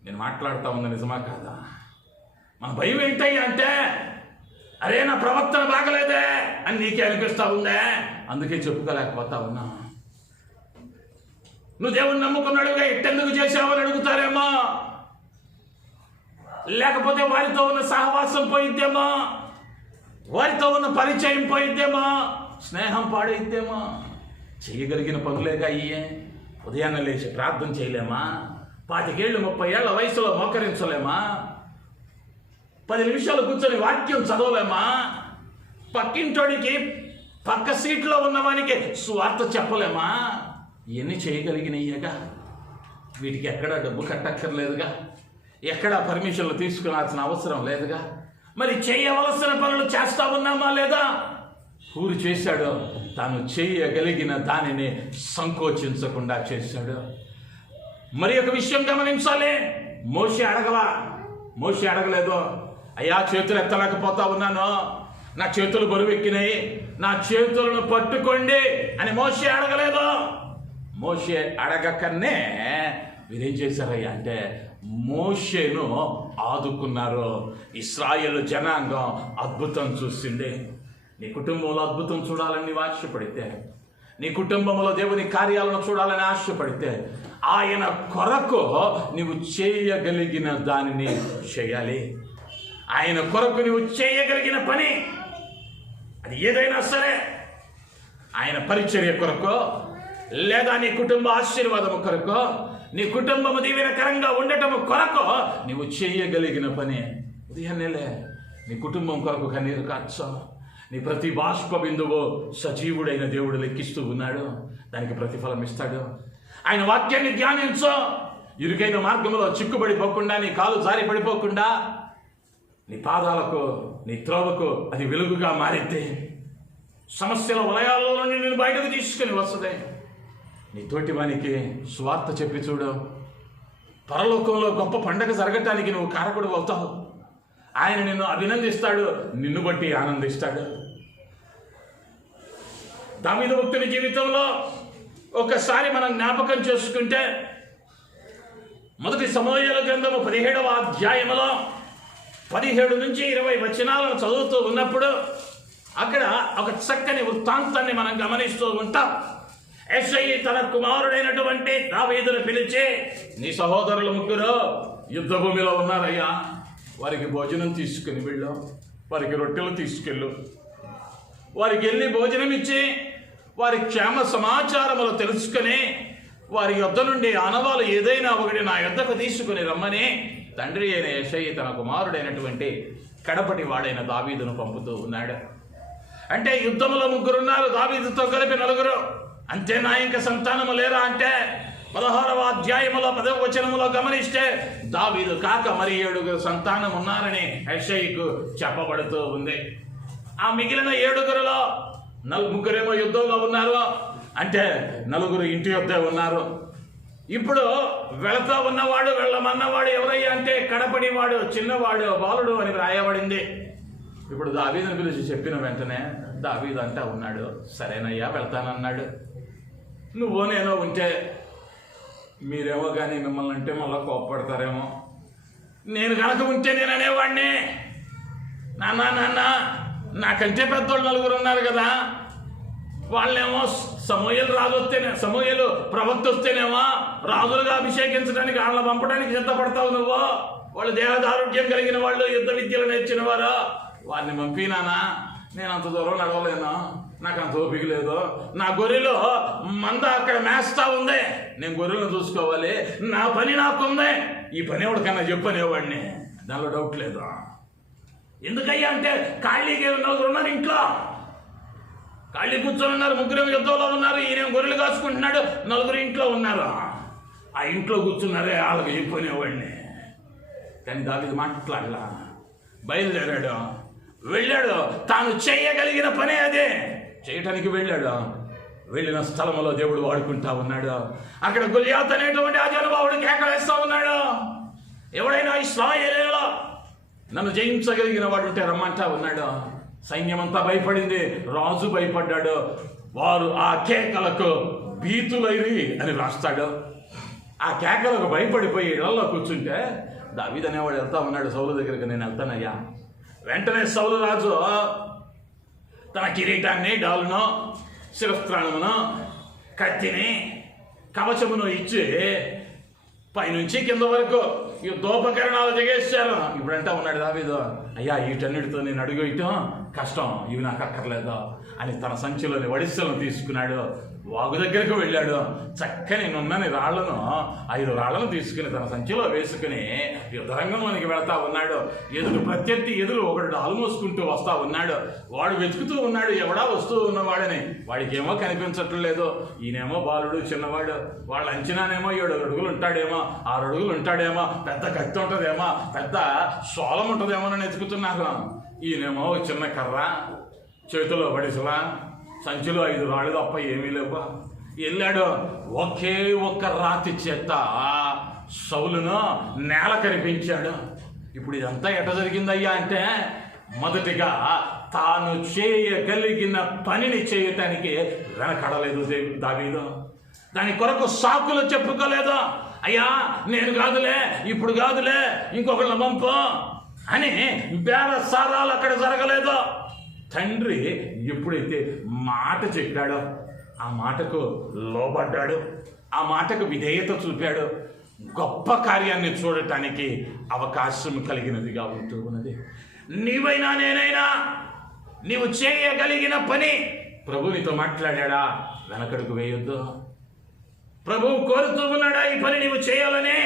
నేను మాట్లాడుతూ ఉంది నిజమా కాదా? మన భయం ఏంటయ్యా అంటే అరే నా ప్రవర్తన బాగలేదే అని నీకే అనిపిస్తూ ఉందే, అందుకే చెప్పుకోలేకపోతా ఉన్నా. నువ్వు దేవుని నమ్ముకున్నాడుగా ఎట్టెందుకు చేసావని అడుగుతారేమో, లేకపోతే వారితో ఉన్న సహవాసం పోయిద్దేమో, వారితో ఉన్న పరిచయం పోయిద్దేమో, స్నేహం పాడైద్దేమో. చేయగలిగిన పనులేగా అయ్యే. ఉదయాన్నే లేచి ప్రార్థన చేయలేమా? 25 ఏళ్ళు 30 ఏళ్ల వయసులో మోకరించలేమా? 10 నిమిషాలు కూర్చొని వాక్యం చదవలేమా? పక్కింటోడికి పక్క సీట్లో ఉన్నవానికి స్వార్థ చెప్పలేమా? ఇవన్నీ చేయగలిగినయ్యాగా. వీటికి ఎక్కడా డబ్బు కట్టక్కర్లేదుగా, ఎక్కడా పర్మిషన్లు తీసుకునాల్సిన అవసరం లేదుగా. మరి చేయవలసిన పనులు చేస్తా ఉన్నామా లేదా? పూరు చేశాడు, తాను చేయగలిగిన దానిని సంకోచించకుండా చేశాడు. మరి ఒక విషయం గమనించాలి. మోషే అడగలేదు, అయ్యా చేతులు ఎత్తలేకపోతా ఉన్నాను, నా చేతులు బరువెక్కినాయి, నా చేతులను పట్టుకోండి అని మోషే అడగలేదు. మోషే అడగకనే వీరేం చేశారయ్యా అంటే మోషేను ఆదుకున్నారు. ఇశ్రాయేలు జనాంగం అద్భుతం చూసింది. నీ కుటుంబంలో అద్భుతం చూడాలని నీవు ఆశపడితే, నీ కుటుంబంలో దేవుని కార్యాలను చూడాలని ఆశపడితే, ఆయన కొరకు నీవు చేయగలిగిన దానిని చేయాలి. ఆయన కొరకు నువ్వు చేయగలిగిన పని అది ఏదైనా సరే, ఆయన పరిచర్య కొరకు, లేదా నీ కుటుంబ ఆశీర్వాదము కొరకు, నీ కుటుంబము దీవెనకరంగా ఉండటము కొరకు నీవు చేయగలిగిన పని. ఉదయాన్నేలే నీ కుటుంబం కొరకు కన్నీరు కార్చు. నీ ప్రతి బాష్ప బిందువు సజీవుడైన దేవుడు లెక్కిస్తూ ఉన్నాడు, దానికి ప్రతిఫలం ఇస్తాడు. ఆయన వాక్యాన్ని ధ్యానించు. ఇరుకైన మార్గంలో చిక్కుబడిపోకుండా, నీ కాలు జారి పడిపోకుండా, నీ పాదాలకు, నీ త్రోవకు అది వెలుగుగా మారితే సమస్యల వలయాలలో నేను బయటకు తీసుకుని వస్తుంది. నీ తోటివానికి స్వార్థ చెప్పి చూడు, పరలోకంలో గొప్ప పండగ జరగటానికి నువ్వు కారకుడు అవుతావు. ఆయన నిన్ను అభినందిస్తాడు, నిన్ను బట్టి ఆనందిస్తాడు. దావీదు భక్తుని జీవితంలో ఒకసారి మనం జ్ఞాపకం చేసుకుంటే, మొదటి సమూయేలు గ్రంథము 17వ అధ్యాయములో 17 నుంచి 20 వచనాలను చదువుతూ ఉన్నప్పుడు అక్కడ ఒక చక్కని వృత్తాంతాన్ని మనం గమనిస్తూ ఉంటాం. యెషై తన కుమారుడైనటువంటి దావీదును పిలిచి, నీ సహోదరులు 3 యుద్ధ భూమిలో ఉన్నారయ్యా, వారికి భోజనం తీసుకుని వెళ్ళు, వారికి రొట్టెలు తీసుకెళ్ళు, వారికి వెళ్ళి భోజనం ఇచ్చి వారి క్షేమ సమాచారములు తెలుసుకుని వారి యొద్ద నుండి ఆనవాలు ఏదైనా ఒకటి నా యొద్దకు తీసుకుని రమ్మని తండ్రి అయిన యెషై తన కుమారుడైనటువంటి కడపటి వాడైన దావీదును పంపుతూ ఉన్నాడు. అంటే యుద్ధంలో 3 ఉన్నారు, దావీదుతో కలిపి 4. అంతేనా ఇంకా సంతానము లేరా అంటే 16వ అధ్యాయములో 10వ వచనములో గమనిస్తే దావీదు కాక మరి 7 సంతానం ఉన్నారని యెషైకు చెప్పబడుతూ ఉంది. ఆ మిగిలిన 7లో 3 యుద్ధంలో ఉన్నారు, అంటే 4 ఇంటి యొద్దే ఉన్నారు. ఇప్పుడు వెళతా ఉన్నవాడు, వెళ్ళమన్నవాడు ఎవరయ్యా అంటే కడపడి వాడు, చిన్నవాడు, బాలుడు అని రాయబడింది. ఇప్పుడు దావీదుని పిలిచి చెప్పిన వెంటనే దావీదు అంటా ఉన్నాడు, సరేనయ్యా వెళ్తానన్నాడు. నువ్వో నేనో ఉంటే మీరేమో కానీ మిమ్మల్ని అంటే మళ్ళీ కోప్పడతారేమో. నేను కనుక ఉంటే నేను అనేవాడిని, నాన్న నాకంటే పెద్దోళ్ళు 4 ఉన్నారు కదా, వాళ్ళేమో సమూయేలు రాజు వస్తేనే, సమూయేలు ప్రవక్త వస్తేనేమో రాజులుగా అభిషేకించడానికి వాళ్ళని పంపడానికి సిద్ధపడతావు నువ్వు. వాళ్ళు దేహదారుఢ్యం కలిగిన వాళ్ళు, యుద్ధ విద్యలు నేర్చిన వారు, వారిని పంపినానా? నేను అంత దూరం నడవలేను, నాకు అంత ఓపిక లేదు. నా గొర్రెలు మంద అక్కడ మేస్తా ఉంది, నేను గొర్రెలను చూసుకోవాలి, నా పని నాకుంది. ఈ పని ఎవరికన్నా చెప్పనేవాడిని, దానిలో డౌట్ లేదు. ఎందుకయ్యా అంటే ఖాళీగా 4 ఉన్నారు ఇంట్లో, ఖాళీ కూర్చొని ఉన్నారు, ముగ్గురు యుద్ధంలో ఉన్నారు, ఈయన గొర్రెలు కాచుకుంటున్నాడు, నలుగురు ఇంట్లో ఉన్నారు. ఆ ఇంట్లో కూర్చున్నారే వాళ్ళకి చెప్పనేవాడిని. కానీ దావీదు మాట్లాడలా, బయలుదేరాడు, వెళ్ళాడు. తాను చేయగలిగిన పనే అదే చేయటానికి వెళ్ళాడు. వెళ్ళిన స్థలంలో దేవుడు వాడుకుంటా ఉన్నాడు. అక్కడ గొల్యాతు అనేటువంటి ఆ జనబావుడు కేకలేస్తా ఉన్నాడు. ఎవడైనా ఇశ్రాయేలీయులలో నన్ను జయించగలిగిన వాడు ఉంటే రమ్మంటా ఉన్నాడు. సైన్యమంతా భయపడింది, రాజు భయపడ్డాడు. వారు ఆ కేకలకు భీతులైరి అని రాస్తాడు. ఆ కేకలకు భయపడిపోయి ఇళ్లలో కూర్చుంటే దావీదు అనేవాడు వెళ్తా ఉన్నాడు సౌలు దగ్గరికి. నేను వెళ్తానయ్యా. వెంటనే సౌలు రాజు తన కిరీటాన్ని, డాలును, శిరస్త్రాణమును, కత్తిని, కవచమును ఇచ్చి పైనుంచి కింద వరకు యుద్ధోపకరణాలు దిగేశారు. ఇప్పుడంటా ఉన్నాడు దావీదు, అయ్యా వీటన్నిటితో నేను అడుగుయటం కష్టం, ఇవి నాకు అక్కర్లేదు అని తన సంచిలోని వడిసెలను తీసుకున్నాడు. వాగు దగ్గరకు వెళ్ళాడు. చక్కని నున్నని రాళ్లను 5 రాళ్లను తీసుకుని తన సంచిలో వేసుకుని యుద్ధరంగంలోనికి వెళతా ఉన్నాడు. ప్రత్యర్థి ఎదురు ఒకడు డాలు మోసుకుంటూ వస్తా ఉన్నాడు. వాడు వెతుకుతూ ఉన్నాడు ఎవడా వస్తూ ఉన్నవాడని. వాడికేమో కనిపించట్లేదు. ఈయనేమో బాలుడు, చిన్నవాడు. వాళ్ళ అంచనానేమో 7 అడుగులు ఉంటాడేమో, 6 అడుగులు ఉంటాడేమో, పెద్ద కత్తి ఉంటుందేమో, పెద్ద సోలం ఉంటుందేమో వెతుకుతున్నారు. ఈయనేమో చిన్న కర్ర, చేతిలో బడిసలా, సంచిలో 5 రాళ్ళు తప్ప ఏమీ లేవు. వెళ్ళాడు. ఒకే ఒక్క రాతి చేత సౌలును నేల కనిపించాడు. ఇప్పుడు ఇదంతా ఎట్ట జరిగిందయ్యా అంటే, మొదటిగా తాను చేయగలిగిన పనిని చేయటానికి వెనకడలేదు దావీదు. దాని కొరకు సాకులు చెప్పుకోలేదు. అయ్యా నేను కాదులే, ఇప్పుడు కాదులే, ఇంకొకళ్ళ పంపు అని బేరసారాలు అక్కడ జరగలేదు. తండ్రి ఎప్పుడైతే మాట చెప్పాడో ఆ మాటకు లోబడ్డాడు, ఆ మాటకు విధేయత చూపాడు, గొప్ప కార్యాన్ని చూడటానికి అవకాశం కలిగినదిగా ఉంటూ ఉన్నది. నీవైనా నేనైనా నీవు చేయగలిగిన పని ప్రభు నీతో మాట్లాడా, వెనకడుగు వేయొద్దు. ప్రభువు కోరుతూ ఉన్నాడా ఈ పని నీవు చేయాలని,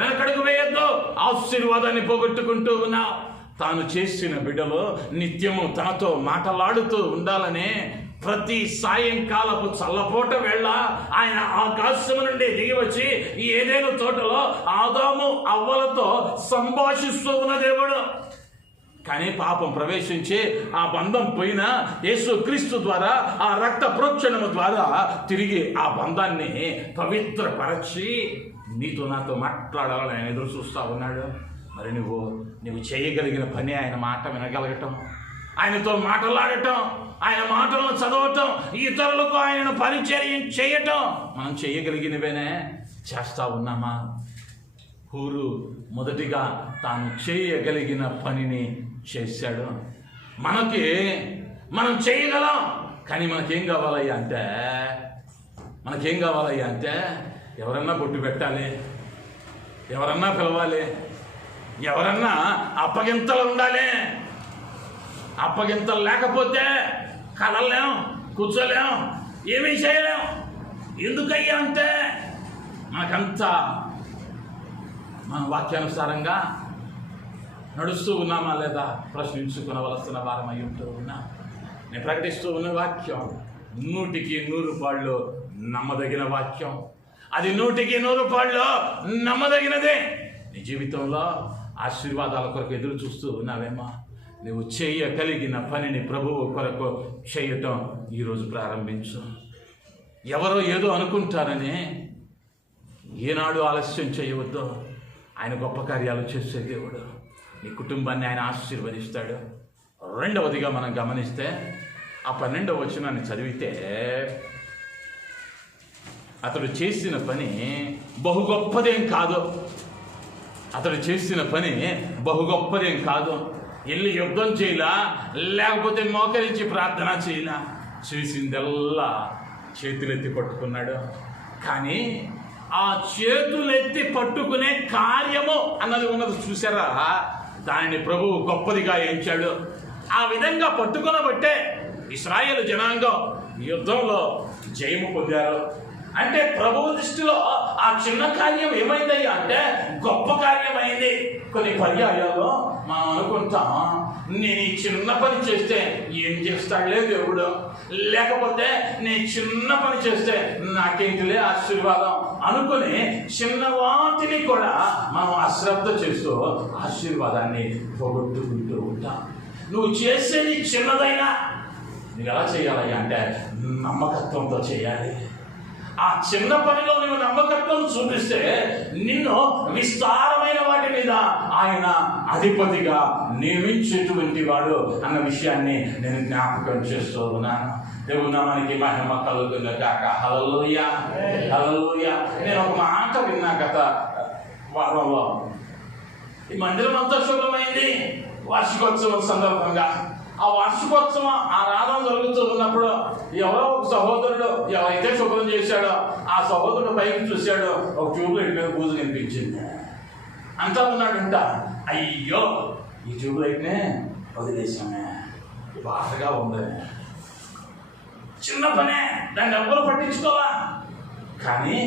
వెనకడుగు వేయొద్దు. ఆశీర్వాదాన్ని పోగొట్టుకుంటూ ఉన్నావు. తాను చేసిన బిడ్డలో నిత్యము తనతో మాట్లాడుతూ ఉండాలని ప్రతి సాయంకాలపు చల్లపోట వేళ ఆయన ఆకాశము నుండి దిగి వచ్చి ఏదైనా తోటలో ఆదాము అవ్వలతో సంభాషిస్తూ ఉన్న దేవుడు. కానీ పాపం ప్రవేశించి ఆ బంధం పోయినా యేసుక్రీస్తు ద్వారా, ఆ రక్త ప్రోక్షణము ద్వారా తిరిగి ఆ బంధాన్ని పవిత్రపరచి నీతో నాతో మాట్లాడాలని ఆయన ఎదురు చూస్తూ ఉన్నాడు. మరి నువ్వు చేయగలిగిన పని ఆయన మాట వినగలగటం, ఆయనతో మాట్లాడటం, ఆయన మాటలను చదవటం, ఇతరులకు ఆయనను పరిచర్యం చేయటం మనం చేయగలిగినవేనే చేస్తా ఉన్నామా? హూరు మొదటిగా తాను చేయగలిగిన పనిని చేశాడు. మనం చేయగలం, కానీ మనకేం కావాలయ్యా అంటే ఎవరన్నా బొట్టు పెట్టాలి, ఎవరన్నా పిలవాలి, ఎవరన్నా అప్పగింతలు ఉండాలి. అప్పగింతలు లేకపోతే కదలలేం, కూర్చోలేం, ఏమీ చేయలేం. ఎందుకయ్యా అంటే మనకంతా మన వాక్యానుసారంగా నడుస్తూ ఉన్నామా లేదా ప్రశ్నించుకునవలసిన వారమై ఉంటూ ఉన్నా. నేను ప్రకటిస్తూ ఉన్న వాక్యం 100% నమ్మదగిన వాక్యం. అది 100% నమ్మదగినదే. నీ జీవితంలో ఆశీర్వాదాల కొరకు ఎదురు చూస్తూ ఉన్నావేమో? నువ్వు చేయగలిగిన పనిని ప్రభువు కొరకు చేయటం ఈరోజు ప్రారంభించు. ఎవరో ఏదో అనుకుంటారని ఏనాడు ఆలస్యం చేయవద్దు. ఆయన గొప్ప కార్యాలు చేసే దేవుడు. నీ కుటుంబాన్ని ఆయన ఆశీర్వదిస్తాడు. రెండవదిగా మనం గమనిస్తే ఆ 12వ వచనాన్ని చదివితే, అతడు చేసిన పని బహు గొప్పదేం కాదు. వెళ్ళి యుద్ధం చేయలా, లేకపోతే మోకరించి ప్రార్థన చేయలా. చేసిందల్లా చేతులెత్తి పట్టుకున్నాడు. కానీ ఆ చేతులెత్తి పట్టుకునే కార్యము అన్నది ఉన్నది చూసారా? దానిని ప్రభువు గొప్పదిగా ఎంచాడు. ఆ విధంగా పట్టుకునబట్టే ఇశ్రాయేలు జనాంగం యుద్ధంలో జయము పొందారు. అంటే ప్రభువు దృష్టిలో ఆ చిన్న కార్యం ఏమైందయ్యా అంటే గొప్ప కార్యమైంది. కొన్ని పర్యాయాల్లో మనం అనుకుంటాం, నేను ఈ చిన్న పని చేస్తే ఏం చేస్తాడులే దేవుడు, లేకపోతే నేను చిన్న పని చేస్తే నాకేంటిలే ఆశీర్వాదం అనుకుని చిన్న వాటిని కూడా మనం అశ్రద్ధ చేస్తూ ఆశీర్వాదాన్ని పోగొట్టుకుంటూ ఉంటాం. నువ్వు చేసేది చిన్నదైనా నువ్వు ఎలా చేయాలి అంటే నమ్మకత్వంతో చేయాలి. ఆ చిన్న పనిలో నువ్వు నమ్మకత్వం చూపిస్తే నిన్ను విస్తారమైన వాటి మీద ఆయన అధిపతిగా నియమించేటువంటి వాడు అన్న విషయాన్ని నేను జ్ఞాపకం చేస్తూ ఉన్నాను. దేవుని నామానికి మహిమ కలుగును గాక. హల్లెలూయా, హల్లెలూయా. నేను ఒక మాట విన్నా గత వారంలో. ఈ మందిరం అంతా శుభ్రమైంది వార్షికోత్సవం సందర్భంగా. ఆ వార్షికోత్సవం ఆరాధన జరుగుతూ ఉన్నప్పుడు ఎవరో ఒక సహోదరుడు ఎవరైతే శుభ్రం చేశాడో ఆ సహోదరుడు పైకి చూశాడో ఒక ట్యూబ్లైట్ మీద బూజు కనిపించింది. అంటా ఉన్నాడంట, అయ్యో ఈ ట్యూబ్లైట్నే వదిలేసామే, బాధగా ఉంది. చిన్న పనే, దాన్ని ఎవరు పట్టించుకోవా. కానీ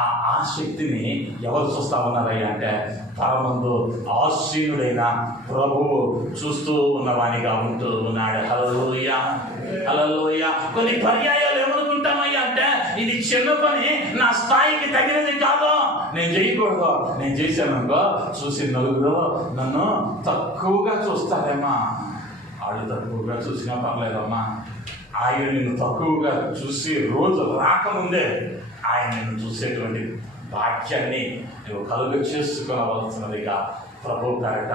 ఆ ఆసక్తిని ఎవరు చూస్తా ఉన్నారయ్యా అంటే పరమందు ఆసీనుడైన ప్రభువు చూస్తూ ఉన్నవానిగా ఉంటూ ఉన్నాడు. హల్లెలూయా, హల్లెలూయా. కొన్ని పర్యాయాలు ఏమనుకుంటామయ్యా అంటే ఇది చిన్న పని, నా స్థాయికి తగినది కాదు, నేను చేయకూడదు. నేను చేశాననుకో చూసి నలుగురు నన్ను తక్కువగా చూస్తారేమ్మా. వాళ్ళు తక్కువగా చూసినా పర్లేదమ్మా, ఆయన నిన్ను తక్కువగా చూసి రోజు రాకముందే ఆయన నిన్ను చూసేటువంటి భాగ్యాన్ని నువ్వు కలుగ చేసుకోవలసినదిగా ప్రభు పేరట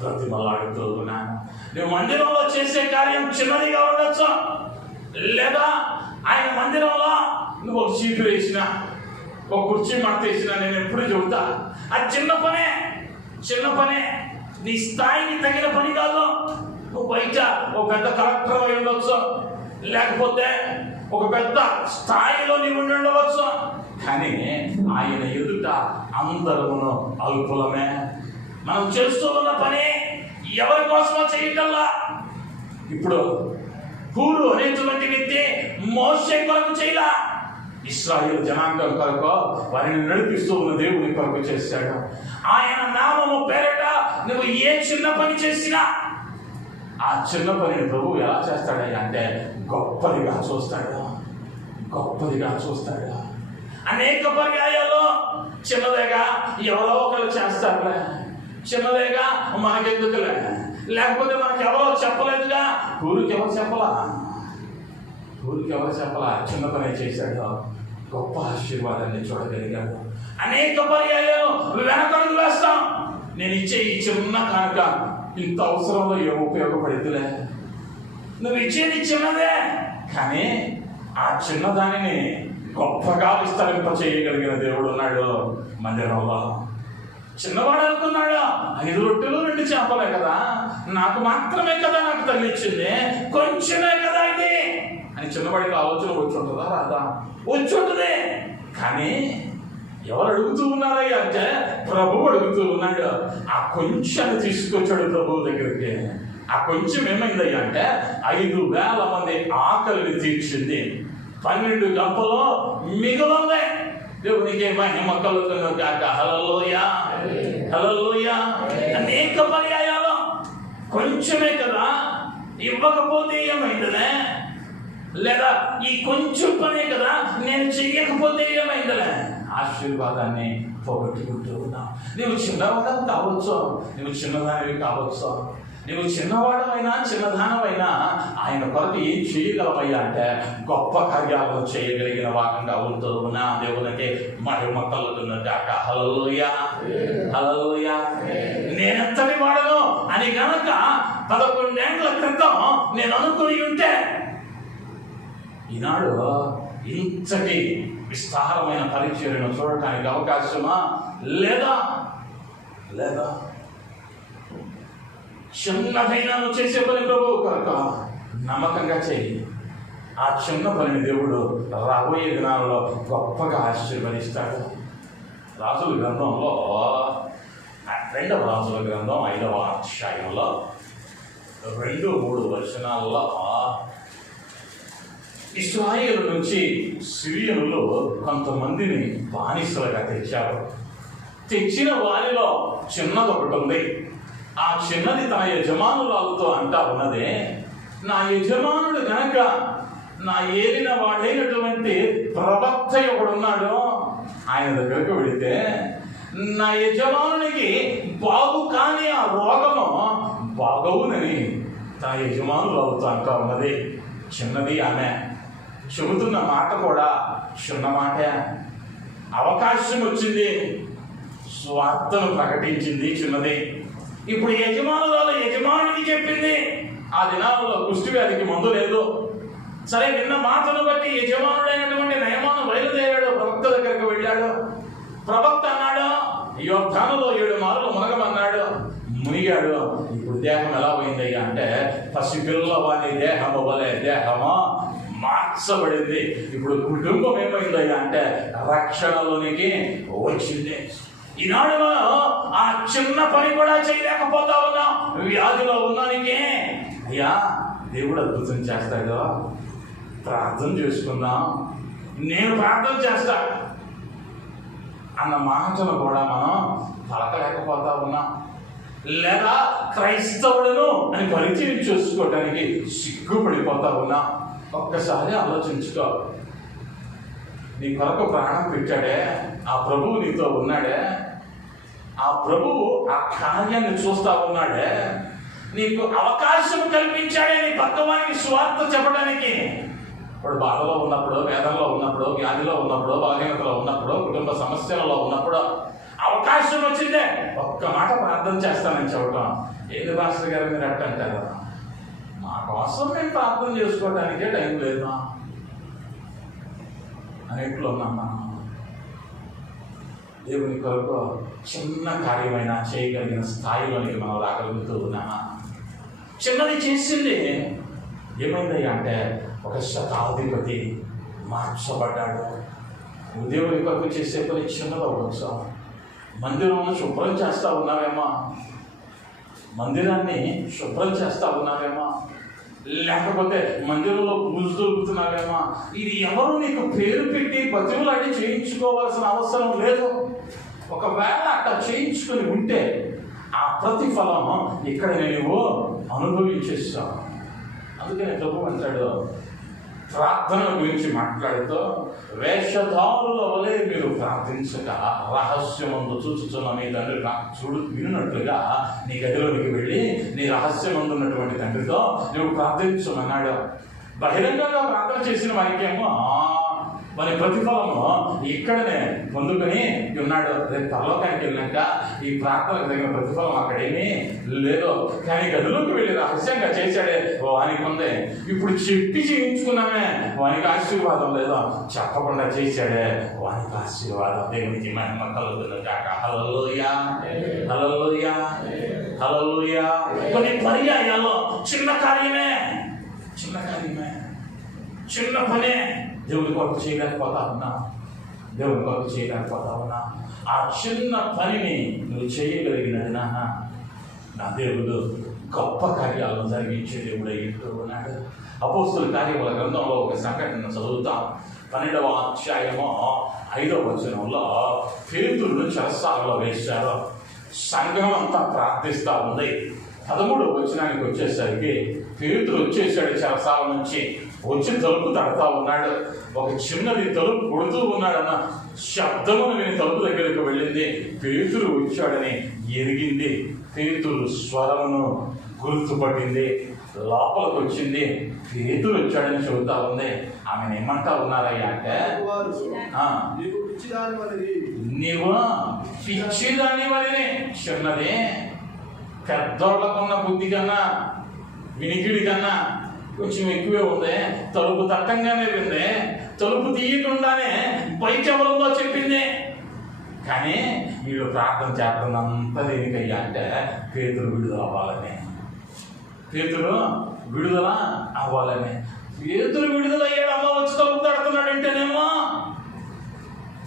బ్రతిమలాడుతూ ఉన్నాను. నువ్వు మందిరంలో చేసే కార్యం చిన్నదిగా ఉండొచ్చు, లేదా ఆయన మందిరంలో నువ్వు ఒక చీపు వేసినా ఒక కుర్చీ మడత వేసినా నేను ఎప్పుడు చెబుతా అది చిన్న పనే, చిన్న పనే, నీ స్థాయికి తగిన పని కాదు. నువ్వు బయట ఒక పెద్ద కలెక్టర్ అయి ఉండొచ్చు, లేకపోతే ఒక పెద్ద స్థాయిలో నీవు ఉండవచ్చు. కానీ ఆయన ఎదుట అందరమును అల్పులమే. మనం చేస్తూ ఉన్న పని ఎవరి కోసమో చేయటంలా. ఇప్పుడు హూరు అనేటువంటి వ్యక్తి మోషే కొరకు చేయలా, ఇశ్రాయేలు జనాంగం కొరకు వారిని నడిపిస్తూ ఉన్న దేవుని కొరకు చేశాడు. ఆయన నామము పేరట నువ్వు ఏ చిన్న పని చేసినా ఆ చిన్న పనిని ప్రభువు ఎలా చేస్తాడయ్యా అంటే గొప్పదిగా చూస్తాడు, గొప్పదిగా చూస్తాడు. అనేక పర్యాయాలు చిన్నదేగా ఎవరో ఒకరు చేస్తారులే, చిన్నదేగా మనకెందుకులే, లేకపోతే మనకి ఎవరో చెప్పలేదుగా, ఊరికి ఎవరు చెప్పలా, ఊరికి ఎవరు చెప్పలా, చిన్న పని చేశాడు, గొప్ప ఆశీర్వాదాన్ని చూడగలిగాడు. అనేక పర్యాయాలు వెనకడుగు వేస్తాం. నేను ఇచ్చే ఈ చిన్న కానుక ఇంత అవసరంలో ఏం ఉపయోగపడుతులే, నువ్వు ఇచ్చేది చిన్నదే, కానీ ఆ చిన్నదానిని గొప్పగా విస్తరింప చేయగలిగిన దేవుడు ఉన్నాడు మందిరంలో. చిన్నవాడు అనుకున్నాడు 5 రొట్టెలు 2 చేపలే కదా, నాకు మాత్రమే కదా నాకు తల్లి ఇచ్చింది, కొంచెమే కదా ఇది అని చిన్నవాడికి ఆలోచన వచ్చి ఉంటుందా? రాదా? వచ్చి ఉంటుంది. కానీ ఎవరు అడుగుతూ ఉన్నారయ్యా అంటే ప్రభువు అడుగుతూ ఉన్నాడు. ఆ కొంచెం తీసుకొచ్చాడు ప్రభువు దగ్గరికి. ఆ కొంచెం ఏమైందయ్యా అంటే 5,000 మంది ఆకలిని తీర్చింది, 12 గంపలో మిగులుంది. దేవునికి మహిమ కలుగును గాక. హల్లెలూయా, హల్లెలూయా. అనేక పర్యాయాలు కొంచెమే కదా, ఇవ్వకపోతే ఏమైందిలే, లేదా ఈ కొంచెం పనే కదా నేను చెయ్యకపోతే ఏమైందిలే, ఆశీర్వాదాన్ని పోగొట్టుకుంటూ ఉన్నావు. నువ్వు చిన్నవాడు కావచ్చు, నువ్వు చిన్నదానివి కావచ్చు, నువ్వు చిన్నవాడమైనా చిన్నదానమైనా ఆయన కొరకు ఏం చేయగలవయ్యా అంటే గొప్ప కార్యాలను చేయగలిగిన వాకంగా ఉంటూ ఉన్నా. దేవునికి మహిమ కలుగును గాక. హల్లెలూయా, హల్లెలూయా. నేనెంతటి వాడను అని గనక 11 ఏళ్ల క్రితం నేను అనుకుని ఉంటే ఈనాడు ఇంతటి విస్తారమైన పరిచర్యను చూడటానికి అవకాశమా? లేదా లేదా చిన్నదైనా నువ్వు చేసే పని ప్రభువు కొరకు నమ్మకంగా చేయి. ఆ చిన్న పనిని దేవుడు రాబోయే దినాలలో గొప్పగా ఆశీర్వదిస్తాడు. రాజుల గ్రంథంలో 2వ రాజుల గ్రంథం 5వ అధ్యాయంలో 2-3 వచనాల్లో ఇశ్రాయేలు నుంచి సిరియనులు కొంతమందిని బానిసలుగా తెచ్చారు. తెచ్చిన వారిలో చిన్నది ఒకటి ఉంది. ఆ చిన్నది తన యజమానురాలతో అంటా ఉన్నదే, నా యజమానుడు గనక నా ఏలిన వాడైనటువంటి ప్రవక్త ఒకడున్నాడు, ఆయన దగ్గరకు వెళితే నా యజమానునికి బాగు కాని ఆ రోగము బాగవునని తన యజమానులు అవుతా ఉన్నది. చిన్నది ఆమె చెబుతున్న మాట కూడా చిన్న మాటే. అవకాశం వచ్చింది, స్వార్థను ప్రకటించింది చిన్నది. ఇప్పుడు యజమానికి చెప్పింది. ఆ దినాలలో కుష్టి వ్యాధికి మందు లేదు. సరే, విన్న మాటను బట్టి యజమానుడైనటువంటి నయమాను బయలుదేరాడు, ప్రవక్త దగ్గరకు వెళ్ళాడు. ప్రవక్త అన్నాడు, యోర్దానులో 7 మార్లు మునగమన్నాడు. మునిగాడు. ఇప్పుడు దేహం ఎలా పోయిందయ్యా అంటే పసిపిల్లవాని దేహము వలె దేహము మార్చబడింది. ఇప్పుడు కుటుంబం ఏమైందయ్యా అంటే రక్షణలోనికి వచ్చింది. ఈనాడు మనం ఆ చిన్న పని కూడా చేయలేకపోతా ఉన్నాం. వ్యాధిలో ఉన్నానికి అయ్యా దేవుడు అద్భుతం చేస్తాడు. ప్రార్థన చేసుకుందాం, నేను ప్రార్థన చేస్తా అన్న మాటను కూడా మనం పలకలేకపోతా ఉన్నాం. లేదా క్రైస్తవులను అని పరిచయం చేసుకోవడానికి సిగ్గుపడిపోతా ఉన్నాం. ఒక్కసారి ఆలోచించుకో. నీ కొరకు ప్రాణం పెట్టాడే ఆ ప్రభువు నీతో ఉన్నాడే, ఆ ప్రభువు ఆ కార్యాన్ని చూస్తా ఉన్నాడే, నీకు అవకాశం కల్పించాడే నీ పక్కవానికి స్వార్థ చెప్పడానికి. ఇప్పుడు బాధలో ఉన్నప్పుడు, వేదనలో ఉన్నప్పుడు, వ్యాధిలో ఉన్నప్పుడు, బలహీనతలో ఉన్నప్పుడు, కుటుంబ సమస్యలలో ఉన్నప్పుడు అవకాశం వచ్చిందే ఒక్క మాట ప్రార్థన చేస్తానని చెప్పడం. ఏంది పాస్టర్ గారు మీరు అట్ట అంటారు? మా కోసం నేను ప్రార్థన చేసుకోవడానికే టైం లేదు అన్నిట్లో ఉన్నామా? దేవుని కొరకు చిన్న కార్యమైనా చేయగలిగిన స్థాయిలోనికి మనం రాగలుగుతూ ఉన్నామా? చిన్నది చేసింది ఏమైందయ్యా అంటే ఒక శతాధిపతి మార్చబడ్డాడు. దేవుని కొరకు చేసే పని చిన్నది అవ్వచ్చు. మందిరంలో శుభ్రం చేస్తా ఉన్నావేమో, మందిరాన్ని శుభ్రం చేస్తా ఉన్నావేమో, లేకపోతే మందిరంలో పూజ దొరుకుతున్నావేమో. ఇది ఎవరు నీకు పేరు పెట్టి బతిమలాడి చేయించుకోవాల్సిన అవసరం లేదు. ఒకవేళ అట్లా చేయించుకొని ఉంటే ఆ ప్రతిఫలం ఇక్కడ నువ్వు అనుభవించేస్తావు. అందుకని ప్రభు అంటాడు ప్రార్థన గురించి మాట్లాడుతూ, వేషధారుల వలె మీరు ప్రార్థించక రహస్యమందు చూచుచున్న మీ తండ్రి వినున్నట్లుగా నీ గదిలోనికి వెళ్ళి నీ రహస్యమందున్నటువంటి తండ్రితో నువ్వు ప్రార్థించమన్నాడు. బహిరంగంగా ప్రార్థన చేసిన వారికేమో మన ప్రతిఫలము ఇక్కడనే పొందుకొని ఉన్నాడు. రేపు పరలోకానికి వెళ్ళినాక ఈ ప్రార్థనకు తగిన ప్రతిఫలం అక్కడేమీ లేదు. కానీ గదిలోకి వెళ్ళి రహస్యంగా చేశాడే వానికి ఉంది. ఇప్పుడు చెప్పి చేయించుకున్నామే వానికి ఆశీర్వాదం లేదు, చెప్పకుండా చేశాడే వానికి ఆశీర్వాదం. దేవునికి మహిమ కలుగునుగాక. హల్లెలూయా, హల్లెలూయా, హల్లెలూయా. కొన్ని పర్యాయాల్లో చిన్న కార్యమే, చిన్న పనే దేవుని కొరకు చేయలేకపోతా ఉన్నా. ఆ చిన్న పనిని నువ్వు చేయగలిగినది నా దేవుడు గొప్ప కార్యాలను జరిగించే దేవుడు అయ్యింటూ ఉన్నాడు. అపోస్తుల కార్యముల గ్రంథంలో ఒక సంఘటన చదువుతాం. 12వ అధ్యాయము 5వ వచనంలో పేతురును చెరసాలలో వేశారు. సంఘం అంతా ప్రార్థిస్తూ ఉంది. 13వ వచనానికి వచ్చేసరికి పేతురు వచ్చేసాడు చెరసాల నుంచి. వచ్చి తలుపు తడతా ఉన్నాడు. ఒక చిన్నది తలుపు కొడుతూ ఉన్నాడన్న శబ్దమును విని తలుపు దగ్గరకు వెళ్ళింది. పేతురు వచ్చాడని ఎరిగింది. పేతురు స్వరమును గుర్తుపట్టింది. లోపలికి వచ్చింది. పేతురు వచ్చాడని చెబుతా ఉంది. ఆమెను ఏమంటా ఉన్నారయ్యా అంటే, నీవు పిచ్చిదాని వలనే. చిన్నది పెద్దోళ్ళకున్న బుద్ధి కన్నా వినికిడి కన్నా కొంచెం ఎక్కువే ఉంది. తలుపు తట్టంగానే వింది. తలుపు తీయకుండానే బయట ఎవరితో చెప్పింది. కానీ వీళ్ళు ప్రార్థన చేస్తున్నంత దేనికయ్యా అంటే పేతురు విడుదల అవ్వాలని. పేతురు విడుదల అయ్యాడు. అమ్మ వచ్చి తలుపు తడుతున్నాడంటేనేమో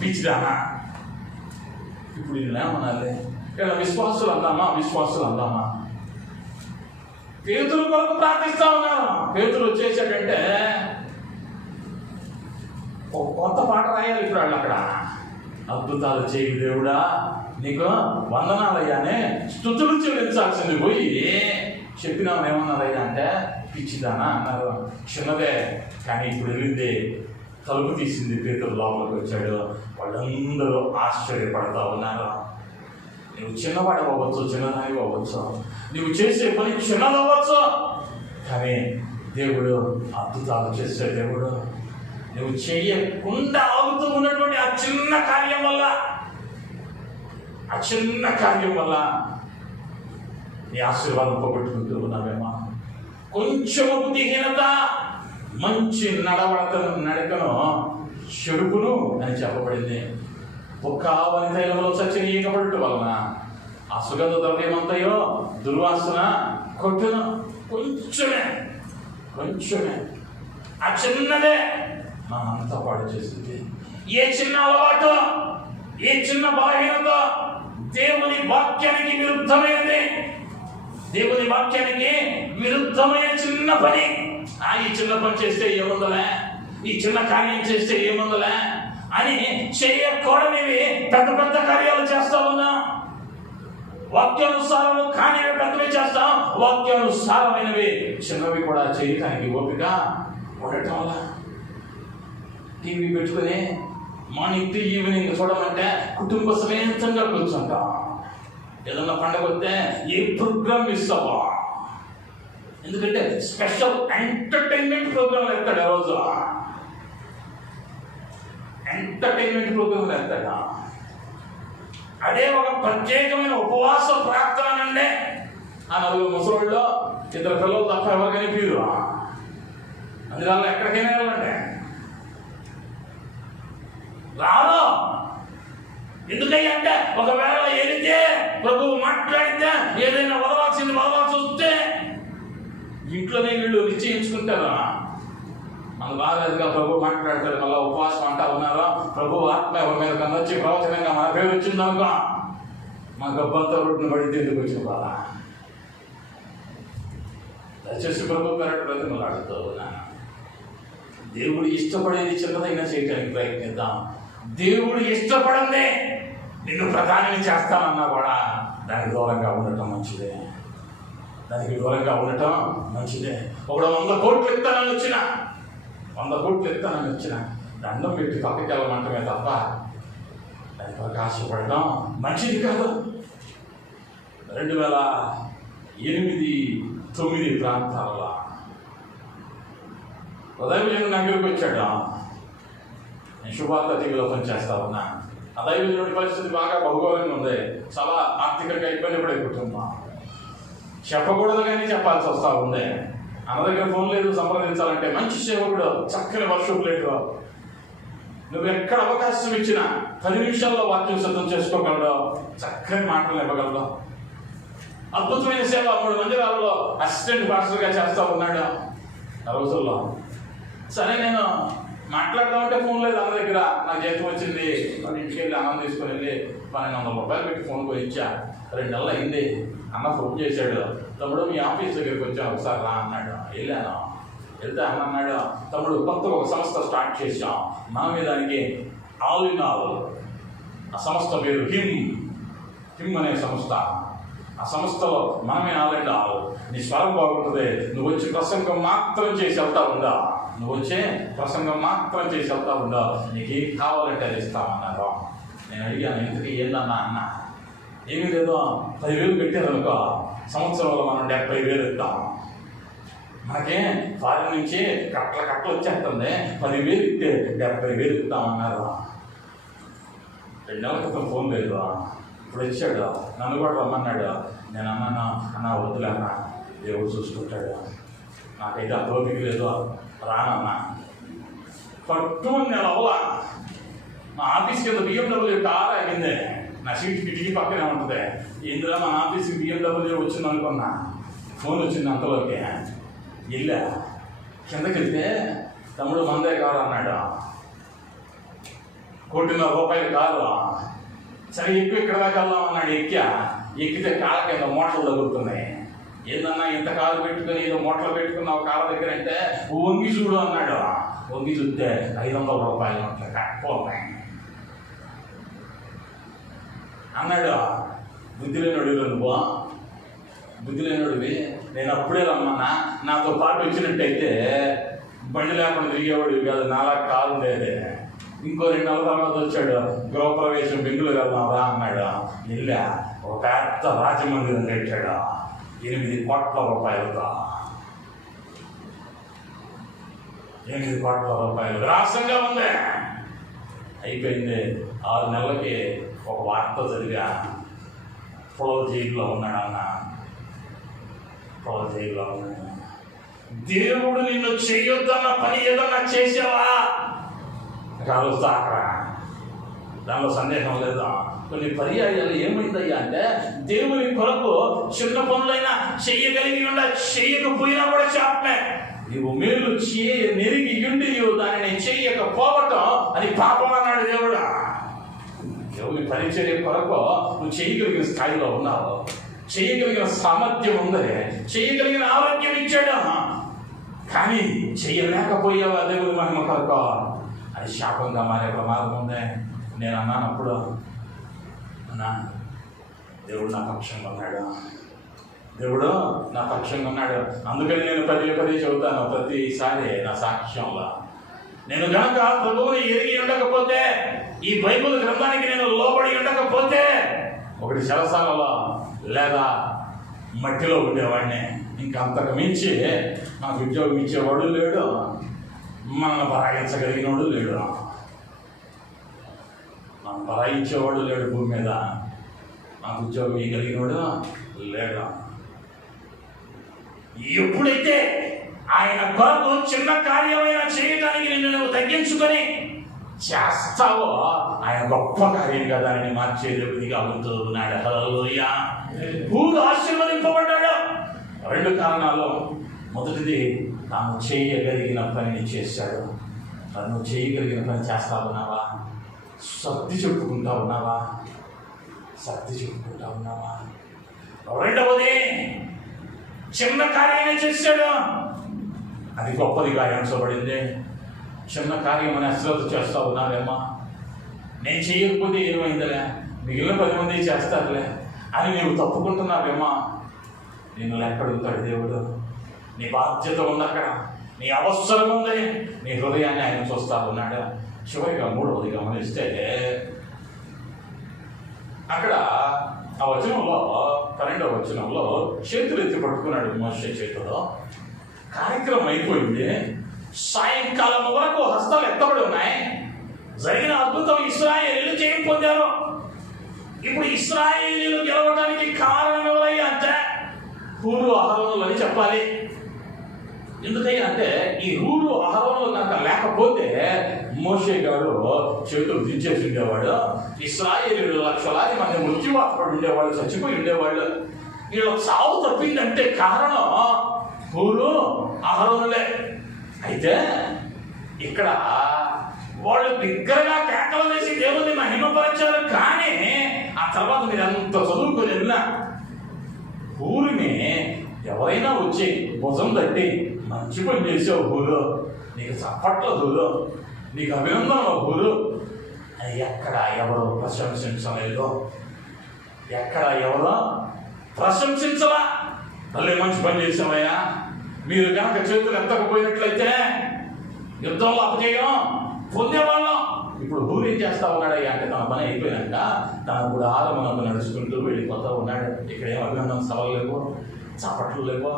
పిచ్చిదానా. ఇప్పుడు ఇది ఏమనాలి? ఇలా విశ్వాసులు అందామా? పేతురు కొరకు ప్రార్థిస్తా ఉన్నారు. పేతురు వచ్చేసాడంటే ఒక కొత్త పాట రాయాలి. ఇప్పుడు వాళ్ళు అక్కడ అద్భుతాలు చేయి దేవుడా, నీకు వందనాలయ్యానే స్తుతులు చెల్లించాల్సింది పోయి చెప్పినామని ఏమన్నారయ్యా అంటే పిచ్చిదానా అన్నారు. చిన్నదే, కానీ ఇప్పుడు వెళ్ళింది. తలుపు తీసింది, పేతురు లోపలికి వచ్చాడు. వాళ్ళందరూ ఆశ్చర్యపడతా ఉన్నారు. నువ్వు చిన్నవాడు అవ్వచ్చు, చిన్నదాని అవ్వచ్చు, నువ్వు చేసే పని చిన్నదవ్వచ్చు, కానీ దేవుడు అద్భుతాలు చేసే దేవుడు. నువ్వు చేయకుండా ఆగుతూ ఉన్నటువంటి ఆ చిన్న కార్యం వల్ల నీ ఆశీర్వాదం పోగొట్టుకుంటూ ఉన్నావేమో. కొంచెం బుద్ధిహీనత మంచి నడకను చెడుపును అని చెప్పబడింది. ఒక్క వనితైలంలో చచ్చిన ఈకపడుట వలన ఆ సుగంధ ద్రవ్యమంతయో దుర్వాసన కొట్టును. కొంచెమే ఆ చిన్నదే మనంతా పాడు చేసింది. ఏ చిన్న అలవాటు, ఏ చిన్న బలహీనత దేవుని వాక్యానికి విరుద్ధమైనది. దేవుని వాక్యానికి విరుద్ధమైన చిన్న పని. ఈ చిన్న పని చేస్తే ఏముందలే, ఈ చిన్న కార్యం చేస్తే ఏముందలే అని చేయకూడనివి పెద్ద పెద్ద కార్యాలు చేస్తా ఉన్నా. వాక్యానుసారం కానివి పెద్దవి చేస్తాం, వాక్యానుసారమైనవి చిన్నవి కూడా చేయటానికి ఓపిక ఉండటం వల్ల టీవీ పెట్టుకుని మార్నింగ్ టు ఈవినింగ్ చూడమంటే కుటుంబ సమేతంగా కూర్చుంటాం. ఏదన్నా పండుగ వస్తే ఏ ప్రోగ్రామ్ మిస్ అవ్వా, ఎందుకంటే స్పెషల్ ఎంటర్టైన్మెంట్ ప్రోగ్రాంలు ఎత్తాడు. రోజు ఎంటర్టైన్మెంట్ ప్రోగ్రాంలు ఎత్తాడు. అదే ఒక ప్రత్యేకమైన ఉపవాస ప్రార్థన అంటే ఆ 4 ముసలోళ్ళు 2 పిల్లలు తప్ప ఎవరు కనిపించరు. అందువల్ల ఎక్కడికైనా వెళ్ళండి, రాదు. ఎందుకంటే ఒకవేళ వెళితే ప్రభువు మాట్లాడితే ఏదైనా వదలాల్సి వస్తే ఇంట్లోనే వీళ్ళు నిశ్చయించుకుంటారు. మన బాగాలేదుగా ప్రభు మాట్లాడతారు, మళ్ళీ ఉపవాసం అంటా ఉన్నారు. ప్రభు ఆత్మ ఎవరి మీద కన్నా వచ్చి ప్రవచనంగా మన పేరు వచ్చిందనుకో, మా గబ్బంతా రొట్టును పడితే ఎందుకు వచ్చిన బాధ. దయచేసి ప్రభు పేరట బ్రతిమలాడుతూ ఉన్నాను. దేవుడు ఇష్టపడేది చిన్నదైనా చేయడానికి ప్రయత్నిద్దాం. దేవుడు ఇష్టపడందే నిన్ను ప్రధానిని చేస్తానన్నా కూడా దానికి దూరంగా ఉండటం మంచిదే. ఒకడు 100 కోట్లు ఇస్తానని వచ్చిన దండం పెట్టి పక్కకి వెళ్ళమంటమే తప్ప దాని కొరకు ఆశపడడం మంచిది కాదు. 2008-9 ప్రాంతాలలో దైవజనుడు నా దగ్గరికి వచ్చాడు. నేను శుభార్త టీవీలో పనిచేస్తా ఉన్నా. ఆ దైవజనుడి పరిస్థితి బాగా భౌగోళికంగా ఉంది. చాలా ఆర్థికంగా ఇబ్బంది పడే కుటుంబం. చెప్పకూడదు కానీ చెప్పాల్సి వస్తూ ఉంది. అన్న దగ్గర ఫోన్ లేదు సంప్రదించాలంటే. మంచి సేవకుడు, చక్కని వర్షం లేదు. నువ్వు ఎక్కడ అవకాశం ఇచ్చినా 10 నిమిషాల్లో వాక్యం సిద్ధం చేసుకోగలడు, చక్కని మాటలు ఇవ్వగలడు. అద్భుతమైన సేవ 3 మందిరాలలో అసిస్టెంట్ పాస్టర్గా చేస్తూ ఉన్నాడు ఆ రోజుల్లో. సరే నేను మాట్లాడదామంటే ఫోన్ లేదు అన్న దగ్గర. నాకు జీతం వచ్చింది, వాళ్ళ ఇంటికి వెళ్ళి అన్నం తీసుకొని వెళ్ళి 1200 రూపాయలు పెట్టి ఫోన్ పోయించా. 2 నెలలు అయింది. అన్న ఫోన్ చేశాడు, తమ్ముడు మీ ఆఫీస్ దగ్గరికి వచ్చాను, ఒకసారి రా అన్నాడు. వెళ్ళాను. వెళ్తే అన్న అన్నాడు, తమ్ముడు కొత్తగా ఒక సంస్థ స్టార్ట్ చేశాం, మనమే దానికి ఆల్ ఇన్ ఆల్. ఆ సంస్థ పేరు హిమ్ అనే సంస్థ. ఆ సంస్థలో మనమే ఆల్ అండ్ ఆల్. నీ స్వరం బాగుంటుంది, నువ్వు వచ్చి ప్రసంగం మాత్రం చేసి వెళ్తా ఉందా, నీకేం కావాలంటే అది ఇస్తామన్నారు. నేను అడిగాను, ఇంతకీ ఏందన్నా అన్న. ఏమీ లేదు, 10,000 పెట్టారనుకో, సంవత్సరంలో మనం 70,000 ఇస్తాం. మనకే ఫారెన్ నుంచి కట్టలు వచ్చేస్తుంది, 10,000 ఇస్తే 70,000 ఇస్తామన్నారు. 2 నెలల క్రితం ఫోన్ లేదు, ఇప్పుడు వచ్చాడు. నన్ను కూడా రమ్మన్నాడు. నేను అన్నాను, అన్న వద్దులన్నా, దేవుడు చూసుకుంటాడు, నాకైతే ఆ ఓపిక లేదు, రానన్నా. పట్టుమని నేను అవ్వలా. మా ఆఫీస్ కింద BMW కార్ ఆగింది. నా సీట్ కిటికీ పక్కనే ఉంటుంది. ఇందులో మన ఆఫీస్కి BMW వచ్చింది అనుకున్నా. ఫోన్ వచ్చింది అంతలోకి. వెళ్ళా, కిందకి వెళ్తే తమ్ముడు మందే కారు అన్నాడు. 1,50,00,000 రూపాయల కారు. సరే ఎక్కువ ఇక్కడ దాకా వెళ్దాం అన్నాడు. ఎక్కితే కాళ్ళ కింద మోటార్లు తగులుతున్నాయి. ఏందన్నా ఇంత కారు పెట్టుకుని ఏదో మోటార్లు పెట్టుకున్నావు కాళ్ళ దగ్గర అంటే, వంగి చూడు అన్నాడు. వంగి చూస్తే 500 రూపాయలు ఉంటాయి కట్టుకోన్నాయి అన్నాడు. బుద్ధి లేనోడివి, నేను అప్పుడే రమ్మన్నా, నాతో పాటు వచ్చినట్టయితే బండి లేకుండా తిరిగేవాడు కాదు, నాలా కారు ఉండేది. ఇంకో 2 నెలల తర్వాత వచ్చాడు, గృహప్రవేశం బెంగుళూరు వెళ్దాం రా అన్నాడు. వెళ్ళా, ఒక పెద్ద రాజమందిరం కట్టాడు 8 కోట్ల రూపాయలతో. 8 కోట్ల రూపాయలు రాష్ట్రంగా ఉంది. అయిపోయింది. 6 నెలలకి ఒక వార్త చదివా, పొలవ జైల్లో ఉన్నాడన్న. పొలవ జైల్లో ఉన్నాడు. దేవుడు నిన్ను చేయొద్దన్న పని ఏదన్నా చేసావా? కలుస్తా అక్కడ, దానిలో సందేహం లేదా. కొన్ని పర్యాయాలు ఏమైందయ్యా అంటే, దేవుని కొరకు చిన్న పనులైనా చెయ్యగలిగి చెయ్యకపోయినా కూడా శాపమే. నీవు మేలు నెరిగి ఉండి నీవు దానిని చెయ్యకపోవటం అది పాపం అన్నాడు దేవుడు. దేవుని పరిచర్య కొరకు నువ్వు చేయగలిగిన స్థాయిలో ఉన్నావు, చేయగలిగిన సామర్థ్యం ఉంది, చేయగలిగిన ఆరోగ్యం ఇచ్చాడు, కానీ చెయ్యలేకపోయావా దేవుని మహిమ కొరకు, అది శాపంగా మారే ప్రమాదం ఉంది. నేను అన్నాను అప్పుడు, అన్నా దేవుడు నా పక్షంగా ఉన్నాడు, దేవుడు నా పక్షంగా ఉన్నాడు. అందుకని నేను పదే చెబుతాను ప్రతిసారి నా సాక్ష్యంలో. నేను కనుక ప్రభువుని ఎరిగి ఉండకపోతే, ఈ బైబిల్ గ్రంథానికి నేను లోబడి ఉండకపోతే, ఒకటి చెరసాలలో లేదా మట్టిలో ఉండేవాడిని. ఇంకంతకు మించి నాకు ఉద్యోగం ఇచ్చేవాడు లేడు, మనల్ని బరాయించగలిగినవాడు లేడు, మనం బరాయించేవాడు లేడు భూమి మీద. నాకు ఉద్యోగం ఇవ్వగలిగినవాడు లేడు. ఎప్పుడైతే ఆయన కొరకు చిన్న కార్యమైనా చేయడానికి నిన్ను నువ్వు తగ్గించుకొని చేస్తావో, ఆయన గొప్ప కార్యంగా దానిని మార్చేదిగా ఉంటున్నాడు. హల్లెలూయా. ఊరు ఆశీర్వదింపబడ్డాడు. 2 కారణాలు. మొదటిది, తాను చేయగలిగిన పనిని చేశాడు. తను చేయగలిగిన పని చేస్తా ఉన్నావా? సర్ది చెప్పుకుంటా ఉన్నావా? సర్ది చెప్పుకుంటా ఉన్నావా? రెండవది, చిన్న కార్యమే చేశాడు, అది గొప్పదిగా ఎంచబడింది. చిన్న కార్యం అని అశ్రద్ధ చేస్తా ఉన్నారేమో, నేను చేయకపోతే ఏమైందిలే, మిగిలిన 10 మంది చేస్తారులే అని నీవు తప్పుకుంటున్నావేమో. నిన్ను ఎక్కడుంటాడు దేవుడు? నీ బాధ్యత ఉంది అక్కడ, నీ అవసరం ఉంది, నీ హృదయాన్ని ఆయన చూస్తా ఉన్నాడు. చివరిగా 3వది గమనిస్తే, అక్కడ ఆ వచనంలో 12వ వచనంలో చేతులు ఎత్తి పట్టుకున్నాడు మోషే చేతిలో. కార్యక్రమం అయిపోయింది. సాయంకాలం వరకు హస్తాలు ఎత్తబడి ఉన్నాయి. జరిగిన అద్భుతం ఇశ్రాయేలీయులు జయం పొందారు. ఇప్పుడు ఇశ్రాయేలీయులు గెలవడానికి కారణం ఎవరయ్యా అంటే హూరు అహరోనులు అని చెప్పాలి. ఎందుకయ్యా అంటే ఈ హూరు అహరోనులు కనుక లేకపోతే మోషే గారు చేతులు దించేసి ఉండేవాడు. ఇశ్రాయేలీయులు లక్షలాది మంది మృత్యువాత్పడి ఉండేవాళ్ళు, చచ్చిపోయి ఉండేవాళ్ళు. వీళ్ళు చావు తప్పిందంటే కారణం హూరు అహరోనులే. అయితే ఇక్కడ వాళ్ళు బిగ్గరగా కేకలు వేసి దేవుని మహిమపరిచారు. కానీ ఆ తర్వాత మీరు అంత చదువుకొని వెళ్ళినా ఊరిని ఎవరైనా వచ్చి భుజం తట్టి మంచి పని చేసావు ఊరు, నీకు చప్పట్ల ఊరు, నీకు అభినందనలు ఊరు అని ఎక్కడ ఎవరో ప్రశంసించలేదు. ఎక్కడ ఎవరో ప్రశంసించలా. మళ్ళీ మంచి పని చేసావయ్యా, మీరు కనుక చేతులు ఎత్తకపోయినట్లయితే యుద్ధంలో అపజయం పొందేవాళ్ళం. ఇప్పుడు ఊరు ఏం చేస్తా ఉన్నాడయ్యా అంటే తన పని అయిపోయాక తన కూడా ఆరమనకు నడుచుకుంటూ వెళ్ళిపోతూ ఉన్నాడు. ఇక్కడ ఏం అభినందన సభలు లేవు, చప్పట్లు లేవు,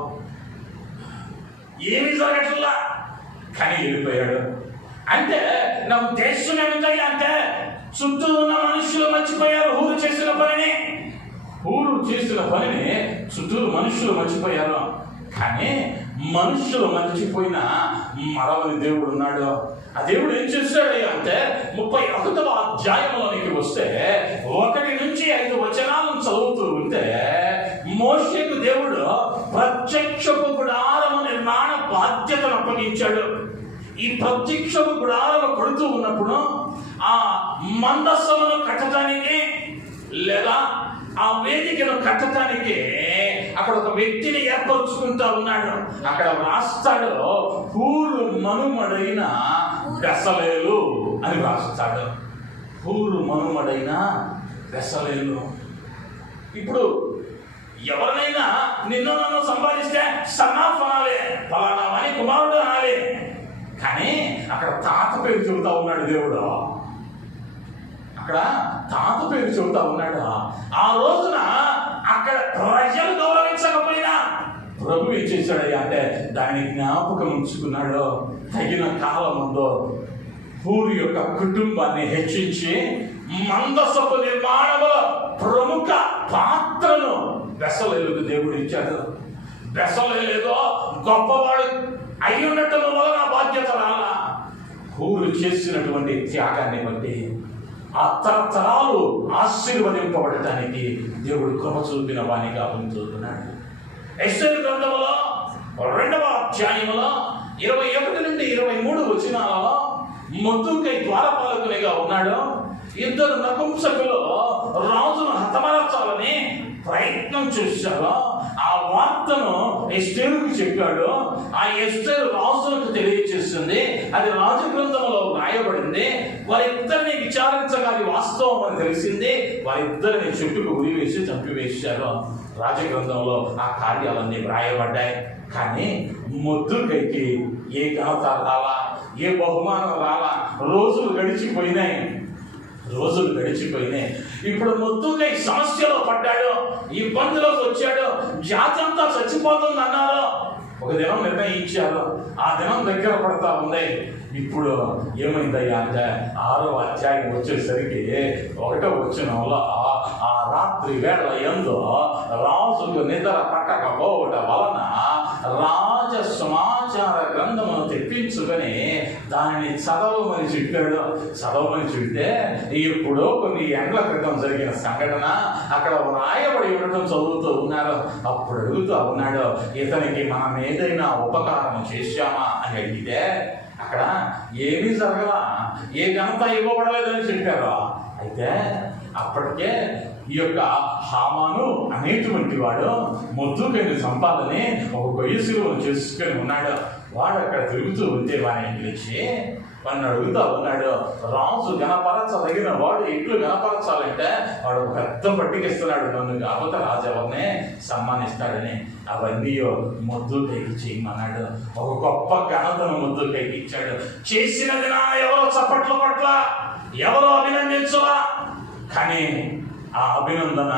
ఏమీ జరగట్లా, కానీ వెళ్ళిపోయాడు. అంటే నా ఉద్దేశం ఏమిటయ్యా అంటే చుట్టూ ఉన్న మనుషులు మర్చిపోయారు ఊరు చేసిన పనిని. ఊరు చేసిన పనిని చుట్టూరు మనుషులు మర్చిపోయారు. కానీ మనుషులు మర్చిపోయిన మరవని దేవుడు ఉన్నాడు. ఆ దేవుడు ఏం చేశాడు అంటే 31వ అధ్యాయంలోనికి వస్తే 1 నుంచి 5 వచనాలను చదువుతూ ఉంటే మోషేకు దేవుడు ప్రత్యక్షపు గుడారము నిర్మాణ బాధ్యతను అప్పగించాడు. ఈ ప్రత్యక్షపు గుడారము కొడుతూ ఉన్నప్పుడు ఆ మందస్సమును కట్టడానికి లేదా ఆ వేదికను కట్టడానికి అక్కడ ఒక వ్యక్తిని ఏర్పరుచుకుంటా ఉన్నాడు. అక్కడ రాస్తాడు హూరు మనుమడైన బెసలేలు అని రాస్తాడు. హూరు మనుమడైన బెసలేలు. ఇప్పుడు ఎవరినైనా నిన్ను నన్ను సంపాదిస్తే సన్నాఫ్ అనాలి, ఫలానా అని కుమారుడు అనాలి. కానీ అక్కడ తాత పేరు చెబుతా ఉన్నాడు దేవుడు. అక్కడ తాత పేరు చెబుతా ఉన్నాడు. ఆ రోజున అక్కడ ప్రజలు గౌరవించకపోయినా ప్రభు ఏం చేశాడయ్యా అంటే దాన్ని జ్ఞాపకం ఉంచుకున్నాడు. తగిన కాలం ఉందో హూరు యొక్క కుటుంబాన్ని హెచ్చించి మందసపు నిర్మాణంలో ప్రముఖ పాత్రను బెసలేలుకు దేవుడు ఇచ్చాడు. బెసలేదో గొప్పవాడు అయి ఉండటం వల్ల నా బాధ్యత రాలా. హూరు చేసినటువంటి త్యాగాన్ని బట్టి ఆ తరతరాలు ఆశీర్వదింపబడటానికి దేవుడు కృప చూపిన వానిగా ఉంటున్నాడు. ఎస్తేరు గ్రంథంలో 2వ అధ్యాయంలో 21 నుండి 23 వచనాలలో మొర్దెకై ద్వారపాలకునిగా ఉన్నాడు. 2 నపుంసకులు రాజును హతమార్చాలని ప్రయత్నం చేశారు. ఆ వార్తను ఎస్తేరుకు చెప్పాడు. ఆ ఎస్తేరు రాజులకు తెలియజేస్తుంది. అది రాజు గ్రంథంలో రాయబడింది. వారిద్దరిని విచారించగా అది వాస్తవం అని తెలిసింది. వారిద్దరిని చెట్టుకు ఉరివేసి చంపివేశారు. రాజగ్రంథంలో ఆ కార్యాలన్నీ వ్రాయబడ్డాయి. కానీ మొర్దెకైకి ఏ ఘనత రాలా, ఏ బహుమానం రాలా. రోజులు గడిచిపోయినాయి. ఇప్పుడు మొర్దెకై సమస్యలో పడ్డాడు, ఇబ్బందులోకి వచ్చాడు. జాతి అంతా చచ్చిపోతుంది అన్నారు. ఒక దినం నిర్ణయించారు. ఆ దినం దగ్గర పడతా ఉంది. ఇప్పుడు ఏమైందయ్యా అంటే 6వ అధ్యాయం వచ్చేసరికి 1వ వచనంలో ఆ రాత్రి వేళ యందు రాజుకు నిద్ర పట్టకపోవటం వలన రాజ సమాచార గ్రంథమును తెప్పించుకొని దానిని చదవమని చెప్పాడు. చదవమని చెబితే ఇప్పుడు కొన్ని ఏండ్ల క్రితం జరిగిన సంఘటన అక్కడ రాయబడి ఉండటం చదువుతూ ఉన్నారు. అప్పుడు అడుగుతూ ఉన్నాడు, ఇతనికి మనం ఏదైనా ఉపకారం చేశామా అని అడిగితే అక్కడ ఏమీ జరగలా, ఏ ఘనత ఇవ్వబడలేదని చెప్పారు. అయితే అప్పటికే ఈ యొక్క హామాను అనేటువంటి వాడు మొర్దెకైని చంపాలని ఒక గొయ్యి సిలువను చేసుకొని ఉన్నాడు. వాడు అక్కడ తిరుగుతూ ఉంటే వాడిని పిలిచి వాడిని అడుగుతా ఉన్నాడు, రాజు గణపరచదగిన వాడు ఎట్లు గణపరచాలంటే వాడు ఒక పెద్ద పట్టికిస్తున్నాడు, నన్ను కాకపోతే రాజు ఎవరినే సన్మానిస్తాడని. అవన్నీ మొర్దెకైకి చేయమన్నాడు. ఒక గొప్ప ఘనతను మొర్దెకైకి ఇచ్చాడు. చేసినది నా ఎవరో చప్పట్ల పట్ల ఎవరో అభినందించలా. కానీ ఆ అభినందన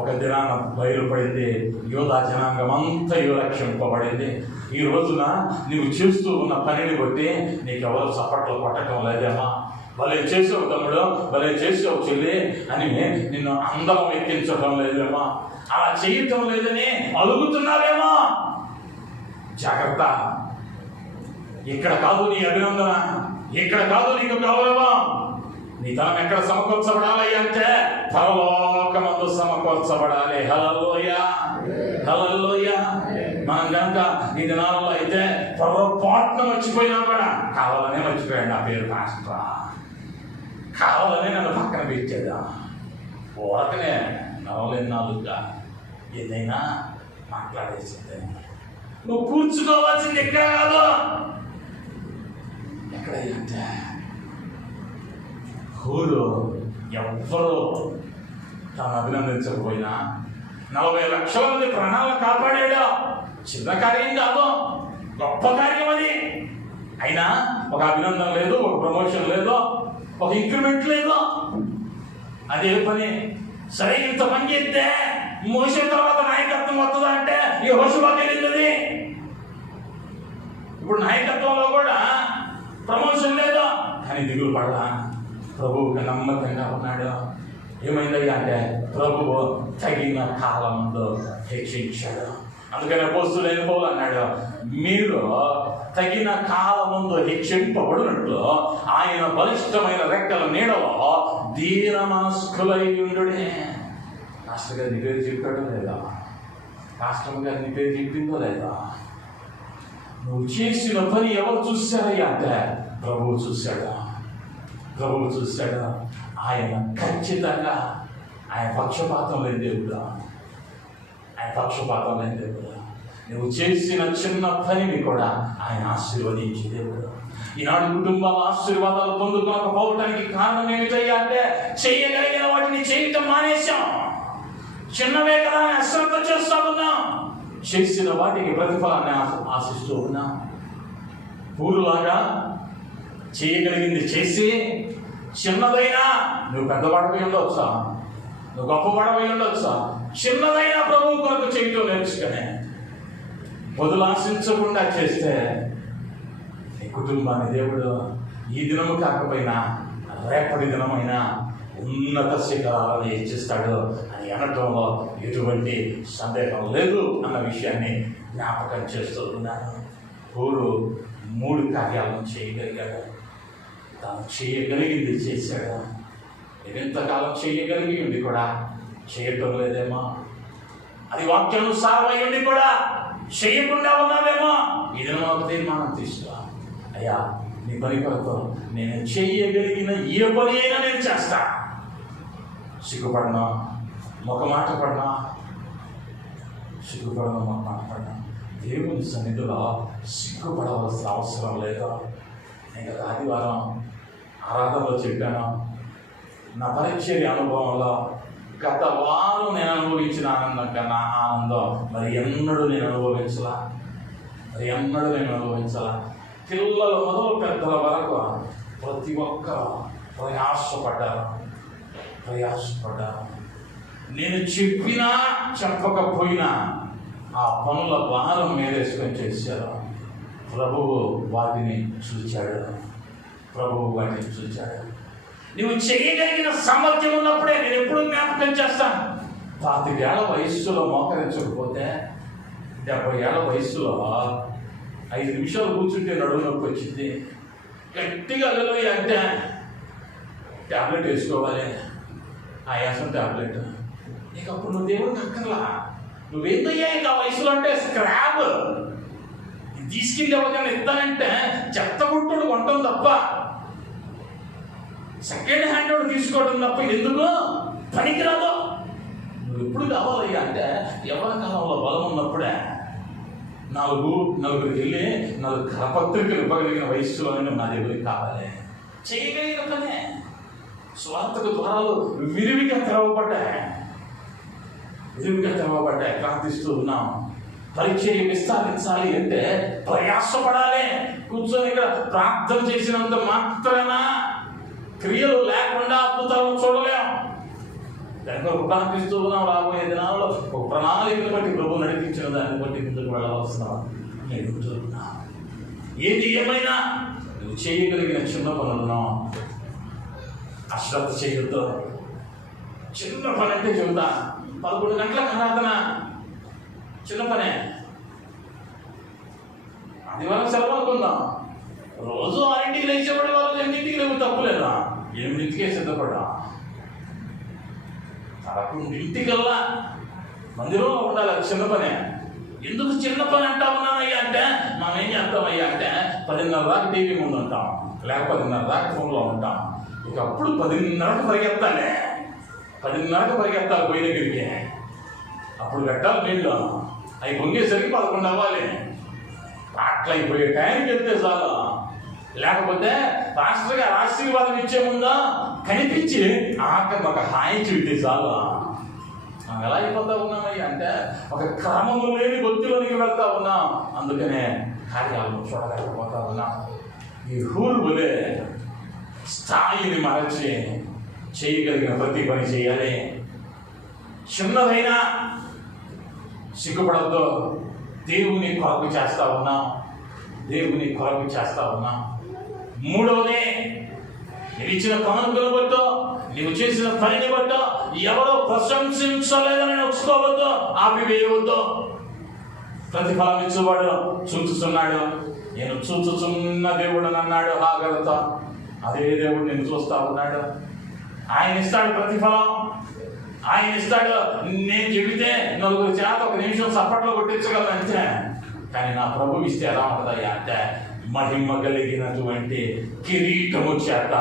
ఒక దినాన బయలుపడింది. యోధా జనాంగం అంతయు రక్షింపబడింది. ఈ రోజున నువ్వు చేస్తూ ఉన్న పనిని బట్టి నీకెవరో చప్పట్లు కొట్టడం లేదేమా, భలే చేసావు తమ్ముడు, భలే చేసావు చెల్లి అని నిన్ను అందరం ఎక్కించడం లేదేమా, అలా చేయటం లేదని అలుగుతున్నావేమో. జాగ్రత్త. ఇక్కడ కాదు నీ అభినందన, ఇక్కడ కాదు నీకు గౌరవం. నీ తనం ఎక్కడ సమకూర్చబడాలి అంటే పరలోకమందు సమకూర్చబడాలి. హల్లెలూయా, హల్లెలూయా. మనం కనుక ఈ దినాలలో అయితే పొరపాటున మర్చిపోయినా కూడా కావాలనే మర్చిపోయాడు నా పేరు పాస్టర్, కావాలనే నన్ను పక్కన పెట్టేదా, ఊరకనే నవలెన్నాళ్ళుగా ఏదైనా మాట్లాడేసింది. నువ్వు కూర్చుకోవాల్సింది ఎక్కడ కాదు, ఎక్కడైతే హూరు ఎవ్వరూ తాను అభినందించకపోయినా 40 లక్షల మంది ప్రాణాలను కాపాడాడు. చిన్న కార్యం కాదు, గొప్ప కార్యం అది. అయినా ఒక అభినందన లేదు, ఒక ప్రమోషన్ లేదు, ఒక ఇంక్రిమెంట్ లేదు. అదే పని. సరే ఇంత పని చేస్తే మోసే తర్వాత నాయకత్వం వస్తుందా అంటే యెహోషువకి వెళ్ళింది. ఇప్పుడు నాయకత్వంలో కూడా ప్రమోషన్ లేదు. కానీ దిగులు పడలా, ప్రభువుకి నమ్మకంగా ఉన్నాడు. ఏమైందయ్యా అంటే ప్రభువు తగిన కాలంలో హెచ్చించాడు. అందుకని అపోస్తలుడైన పౌలు అన్నాడు, మీరు తగిన కాలముందు హెచ్చింపబడినట్లు ఆయన బలిష్టమైన రెక్కల నీడలో దీన మనస్కులై ఉండుడే. పాస్టర్ గారు నీ పేరు చెప్పాడో లేదా, పాస్టర్ గారు నీ పేరు చెప్పిందో లేదా, నువ్వు చేసిన పని ఎవరు చూశారయ్యా అంటే ప్రభువు చూశాడు. ప్రభువు చూశాడు. ఆయన ఖచ్చితంగా ఆయన పక్షపాతం లేని దేవుడు, ఆయన పక్షపాతం లేని దేవుడు. నువ్వు చేసిన చిన్న పనిని కూడా ఆయన ఆశీర్వదించే దేవుడు. ఈనాడు కుటుంబాల ఆశీర్వాదాలు పొందుకోకపోవటానికి కారణం ఏమిటయ్యా అంటే చేయగలిగిన వాటిని చేయటం మానేశాం. చిన్నవే కదా అని అశ్రద్ధ చేస్తూ ఉన్నాం. చేసిన వాటికి ప్రతిఫలాన్ని ఆశిస్తూ ఉన్నాం. పూలులాగా చేయగలిగింది చేసి, చిన్నదైనా నువ్వు పెద్దవాడవై ఉండవచ్చా, నువ్వు గొప్పవాడవై ఉండవచ్చా, చిన్నదైనా ప్రభువు కొరకు చేయటం నేర్చుకునే బదులు ఆశించకుండా చేస్తే నీ కుటుంబాన్ని దేవుడు ఈ దినము కాకపోయినా రేపటి దినమైనా ఉన్నత శిఖరాలను హెచ్చిస్తాడు అని అనటంలో ఎటువంటి సందేహం లేదు అన్న విషయాన్ని జ్ఞాపకం చేస్తూ ఉన్నాను. పూలు 3 కార్యాలను చేయగలిగాడు. తాను చేయగలిగింది చేశాడు. ఎంతకాలం చేయగలిగి ఉండి కూడా చేయటం లేదేమో, అది వాక్యానుసారమై ఉండి కూడా చేయకుండా ఉన్నావేమో, ఇది ఒక తీర్మానం తీసుకో. అయ్యా, నీ పని కొరకు నేను చేయగలిగిన ఏ పని అయినా నేను చేస్తా. సిగ్గుపడినా, ఒక మాట పడినా, సిగ్గుపడినా, ఒక మాట పడినా దేవుని సన్నిధిలో సిగ్గుపడవలసిన అవసరం లేదు. నేను గత ఆదివారం ఆరాధనలో చెప్పాను, నా పరిచర్య అనుభవంలో గత వారం నేను అనుభవించిన ఆనందం కన్నా ఆనందం మరి ఎన్నడూ నేను అనుభవించలా. పిల్లలు మొదలు పెద్దల వరకు ప్రతి ఒక్కరు ప్రయాసపడ్డారు. నేను చెప్పినా చెప్పకపోయినా ఆ పనుల భారం మీదేసుకొని చేశారు. ప్రభువు వాటిని చూచాడు. నువ్వు చేయగలిగిన సామర్థ్యం ఉన్నప్పుడే నేను ఎప్పుడూ జ్ఞాపకం చేస్తాను. 25 ఏళ్ల వయస్సులో మోకరించకపోతే 70 ఏళ్ల వయస్సులో 5 నిమిషాలు కూర్చుంటే నడుము నొప్పి వచ్చింది. గట్టిగా అల్లలోయ అంటే ట్యాబ్లెట్ వేసుకోవాలి, ఆయాసం ట్యాబ్లెట్. నీకు అప్పుడు నువ్వు దేవుడికి అక్కర్లా. నువ్వేందయ్యా ఇంకా వయసులో అంటే స్క్రాబ్ తీసుకెళ్ళి ఎవరికైనా ఇస్తానంటే చెత్త కొట్టుడు కొట్టడం తప్ప, సెకండ్ హ్యాండ్ వాడు తీసుకోవడం తప్ప ఎందుకు పనికిరాదు. నువ్వు ఎప్పుడు కావాలయ్యా అంటే ఎవరి కాలంలో బలం ఉన్నప్పుడే నలుగురికి వెళ్ళి 4 కరపత్రికలు ఇవ్వగలిగిన వయస్సులోనే నా దేవుడికి కావాలి. చేయగలిగిన పనే. స్వార్థకు ద్వారాలు విరివిగా తెరవబడ్డాయి. ప్రార్థిస్తూ ఉన్నాం. పరిచయం విస్తరించాలి అంటే ప్రయాసపడాలి. కూర్చొని ఇక్కడ ప్రార్థన చేసినంత మాత్రాన క్రియలు లేకుండా అద్భుతాలను చూడలేం. దానికి ఒక ప్రార్థిస్తూ ఉన్నాం. రాబోయే దినాల్లో ఒక ప్రణాళికను బట్టి ప్రభు నడిపించిన దాన్ని బట్టి ముందుకు వెళ్ళవలసిన నేర్చుకున్నా. ఏది ఏమైనా నువ్వు చేయగలిగిన చిన్న పనులను అశ్రద్ధ చేయొద్దు. చిన్న పని అంటే చెబుతా, 11 గంటలకు ఆరాధన చిన్న పనే. ఆదివారం సెలవు అనుకుందాం. రోజు 6ంటికి లేచేవాడి వాళ్ళు 8ంటికి లేవు, తప్పులేదా? 8ంటికే సిద్ధపడ్డా. 11ంటికల్లా మందిరంలో ఉండాలి. అది చిన్న పనే. ఎందుకు చిన్న పని అంటా ఉన్నానయ్యా అంటే మనం ఏం చేస్తామయ్యా అంటే 10:30 దాకా టీవీ ముందు ఉంటాం, లేక 10:30 దాకా ఫోన్లో ఉంటాం. ఇక అప్పుడు 10:30కు పరిగెత్తాలి. 10:30కు పరిగెత్తాలి పోయి దగ్గరికి. అప్పుడు పెట్టాలి నీళ్ళు. అవి పొంగేసరికి 11 అవ్వాలి. పాటలు అయిపోయే టైంకి వెళ్తే చాలు. లేకపోతే పాస్టర్ గారు ఆశీర్వాదం ఇచ్చే ముందా కనిపించి ఆఖరి ఒక హాయి చెబితే చాలు. మనం ఎలా అయిపోతా ఉన్నామయ్యా అంటే ఒక క్రమము లేని బొత్తిలోనికి వెళ్తా ఉన్నాం. అందుకనే కార్యాలను చూడలేకపోతా ఉన్నాం. ఈ హూరుబులే స్థాయిని మార్చి చేయగలిగిన ప్రతి పని చేయాలి. చిన్నదైనా సిగ్గుపడద్దు. దేవుని కొరకు చేస్తా ఉన్నాం. మూడవది, నువ్వు ఇచ్చిన కానుకను బట్టో నువ్వు చేసిన పనిని బట్టో ఎవరో ప్రశంసించలేదని నొచ్చుకోవద్దు, ఆపివేయవద్దు. ప్రతిఫలం ఇచ్చేవాడు చూచుతున్నాడు. నేను చూచుచున్న దేవుడు అన్నాడు హాగరుతో. అదే దేవుడు నేను చూస్తా ఉన్నాడు. ఆయన ఇస్తాడు ప్రతిఫలం. ఆయన ఇస్తాడు. నేను చెబితే 4 చేత 1 నిమిషం సప్పట్లో కొట్టించగలను అంతే. కానీ నా ప్రభు ఇస్తే ఎలా ఉంటుందయ్యా అంటే మహిమ కలిగినటువంటి కిరీటము చేత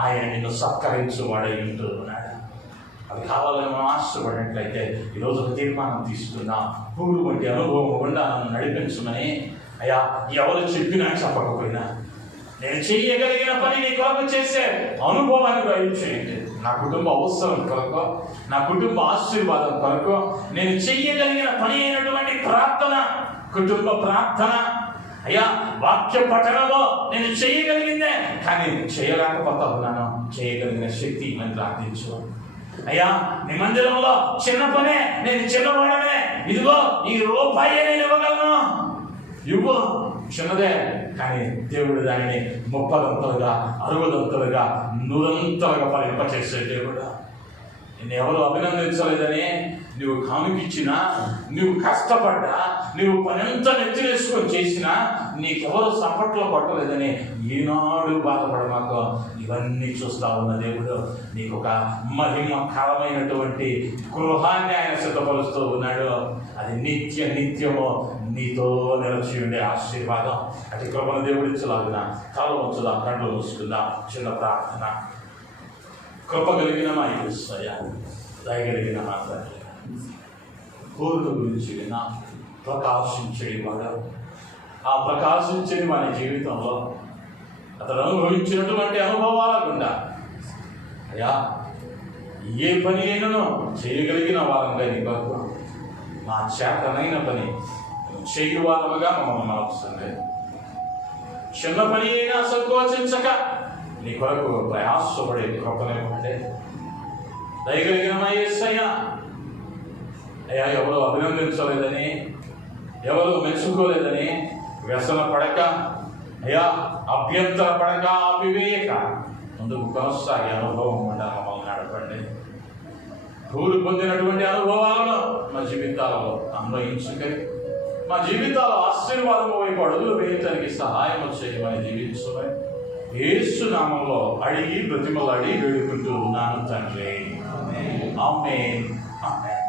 ఆయన నిన్ను సత్కరించువాడై ఉంటున్నాడు. అది కావాలని మనం ఆశపడినట్లయితే ఈరోజు ఒక తీర్మానం తీసుకున్నాం. పూలు వంటి అనుభవం గుండా నన్ను నడిపించమని. అయ్యా, ఎవరు చెప్పినా చెప్పకపోయినా నేను చేయగలిగిన పని నీ కొరకు చేసే అనుభవాన్ని దయచేయండి. నా కుటుంబ అవసరం కొరకు, నా కుటుంబ ఆశీర్వాదం కొరకు నేను చెయ్యగలిగిన పని అయినటువంటి ప్రార్థన, కుటుంబ ప్రార్థన అయ్యా, వాక్య పఠనలో నేను చేయగలిగిందే, కానీ చేయలేకపోతా ఉన్నాను. చేయగలిగిన శక్తి అని ప్రార్థించు అయ్యా. నీ మందిరంలో చిన్న పనే, నేను చిన్నవాడనే, ఇదిగో ఈ రూపాయి నేను ఇవ్వగలను, ఇవ్వు. చిన్నదే, కానీ దేవుడు దానిని 30 60 100 ఫలింపచేసే దేవుడు. నిన్ను ఎవరు అభినందించలేదని నువ్వు కానుకిచ్చినా, నువ్వు కష్టపడ్డా, నువ్వు పనంతా నెత్తిరేసుకొని చేసినా, నీకెవరు సపట్లో కొట్టలేదని ఈనాడు బాధపడమాక. ఇవన్నీ చూస్తా ఉన్న దేవుడు నీకు ఒక మహిమకరమైనటువంటి గృహాన్ని ఆయన సిద్ధపరుస్తూ ఉన్నాడు. అది నిత్యము నీతో నిలిచి ఉండే ఆశీర్వాదం. అటు కృపను దేవుడిచ్చలాగిన తల వంచుదా, కళ్ళు మూసుకుందాం. చిన్న ప్రార్థన. కృప కలిగిన మా యేసయ్యా, దయగలిగిన మా తండ్రి, పూర్ణ గురించి విన్నా ప్రకాశించడి వాడు. ఆ ప్రకాశించని మన జీవితంలో అతను అనుభవించినటువంటి అనుభవాల గుండా అయ్యా, ఏ పని అయినను చేయగలిగిన వారంగా నీ కొరకు మా చేతనైన పని చేయువారముగా మమ్మల్ని మార్చండి. చిన్న పని అయినా సంకోచించక నీ కొరకు ప్రయాసపడే కృపనివ్వండి. దయగలిగిన మా యేసయ్యా, అయ్యా, ఎవరు అభినందించలేదని, ఎవరు మెచ్చుకోలేదని వ్యసన పడక, అయ్యా, అభ్యంతర పడక, ఆపివేయక ముందుకు కొనసాగే అనుభవం ఉండ మమ్మల్ని నడపండి. పూలు పొందినటువంటి అనుభవాలను మా జీవితాలలో అన్వయించుకొని మా జీవితాల ఆశీర్వాదం వైపు అడుగులు వేయటానికి సహాయం చేయమని జీవించమని యేసు నామంలో అడిగి బ్రతిమలాడి వేడుకుంటూ ఉన్నాను తండ్రి. ఆమేన్.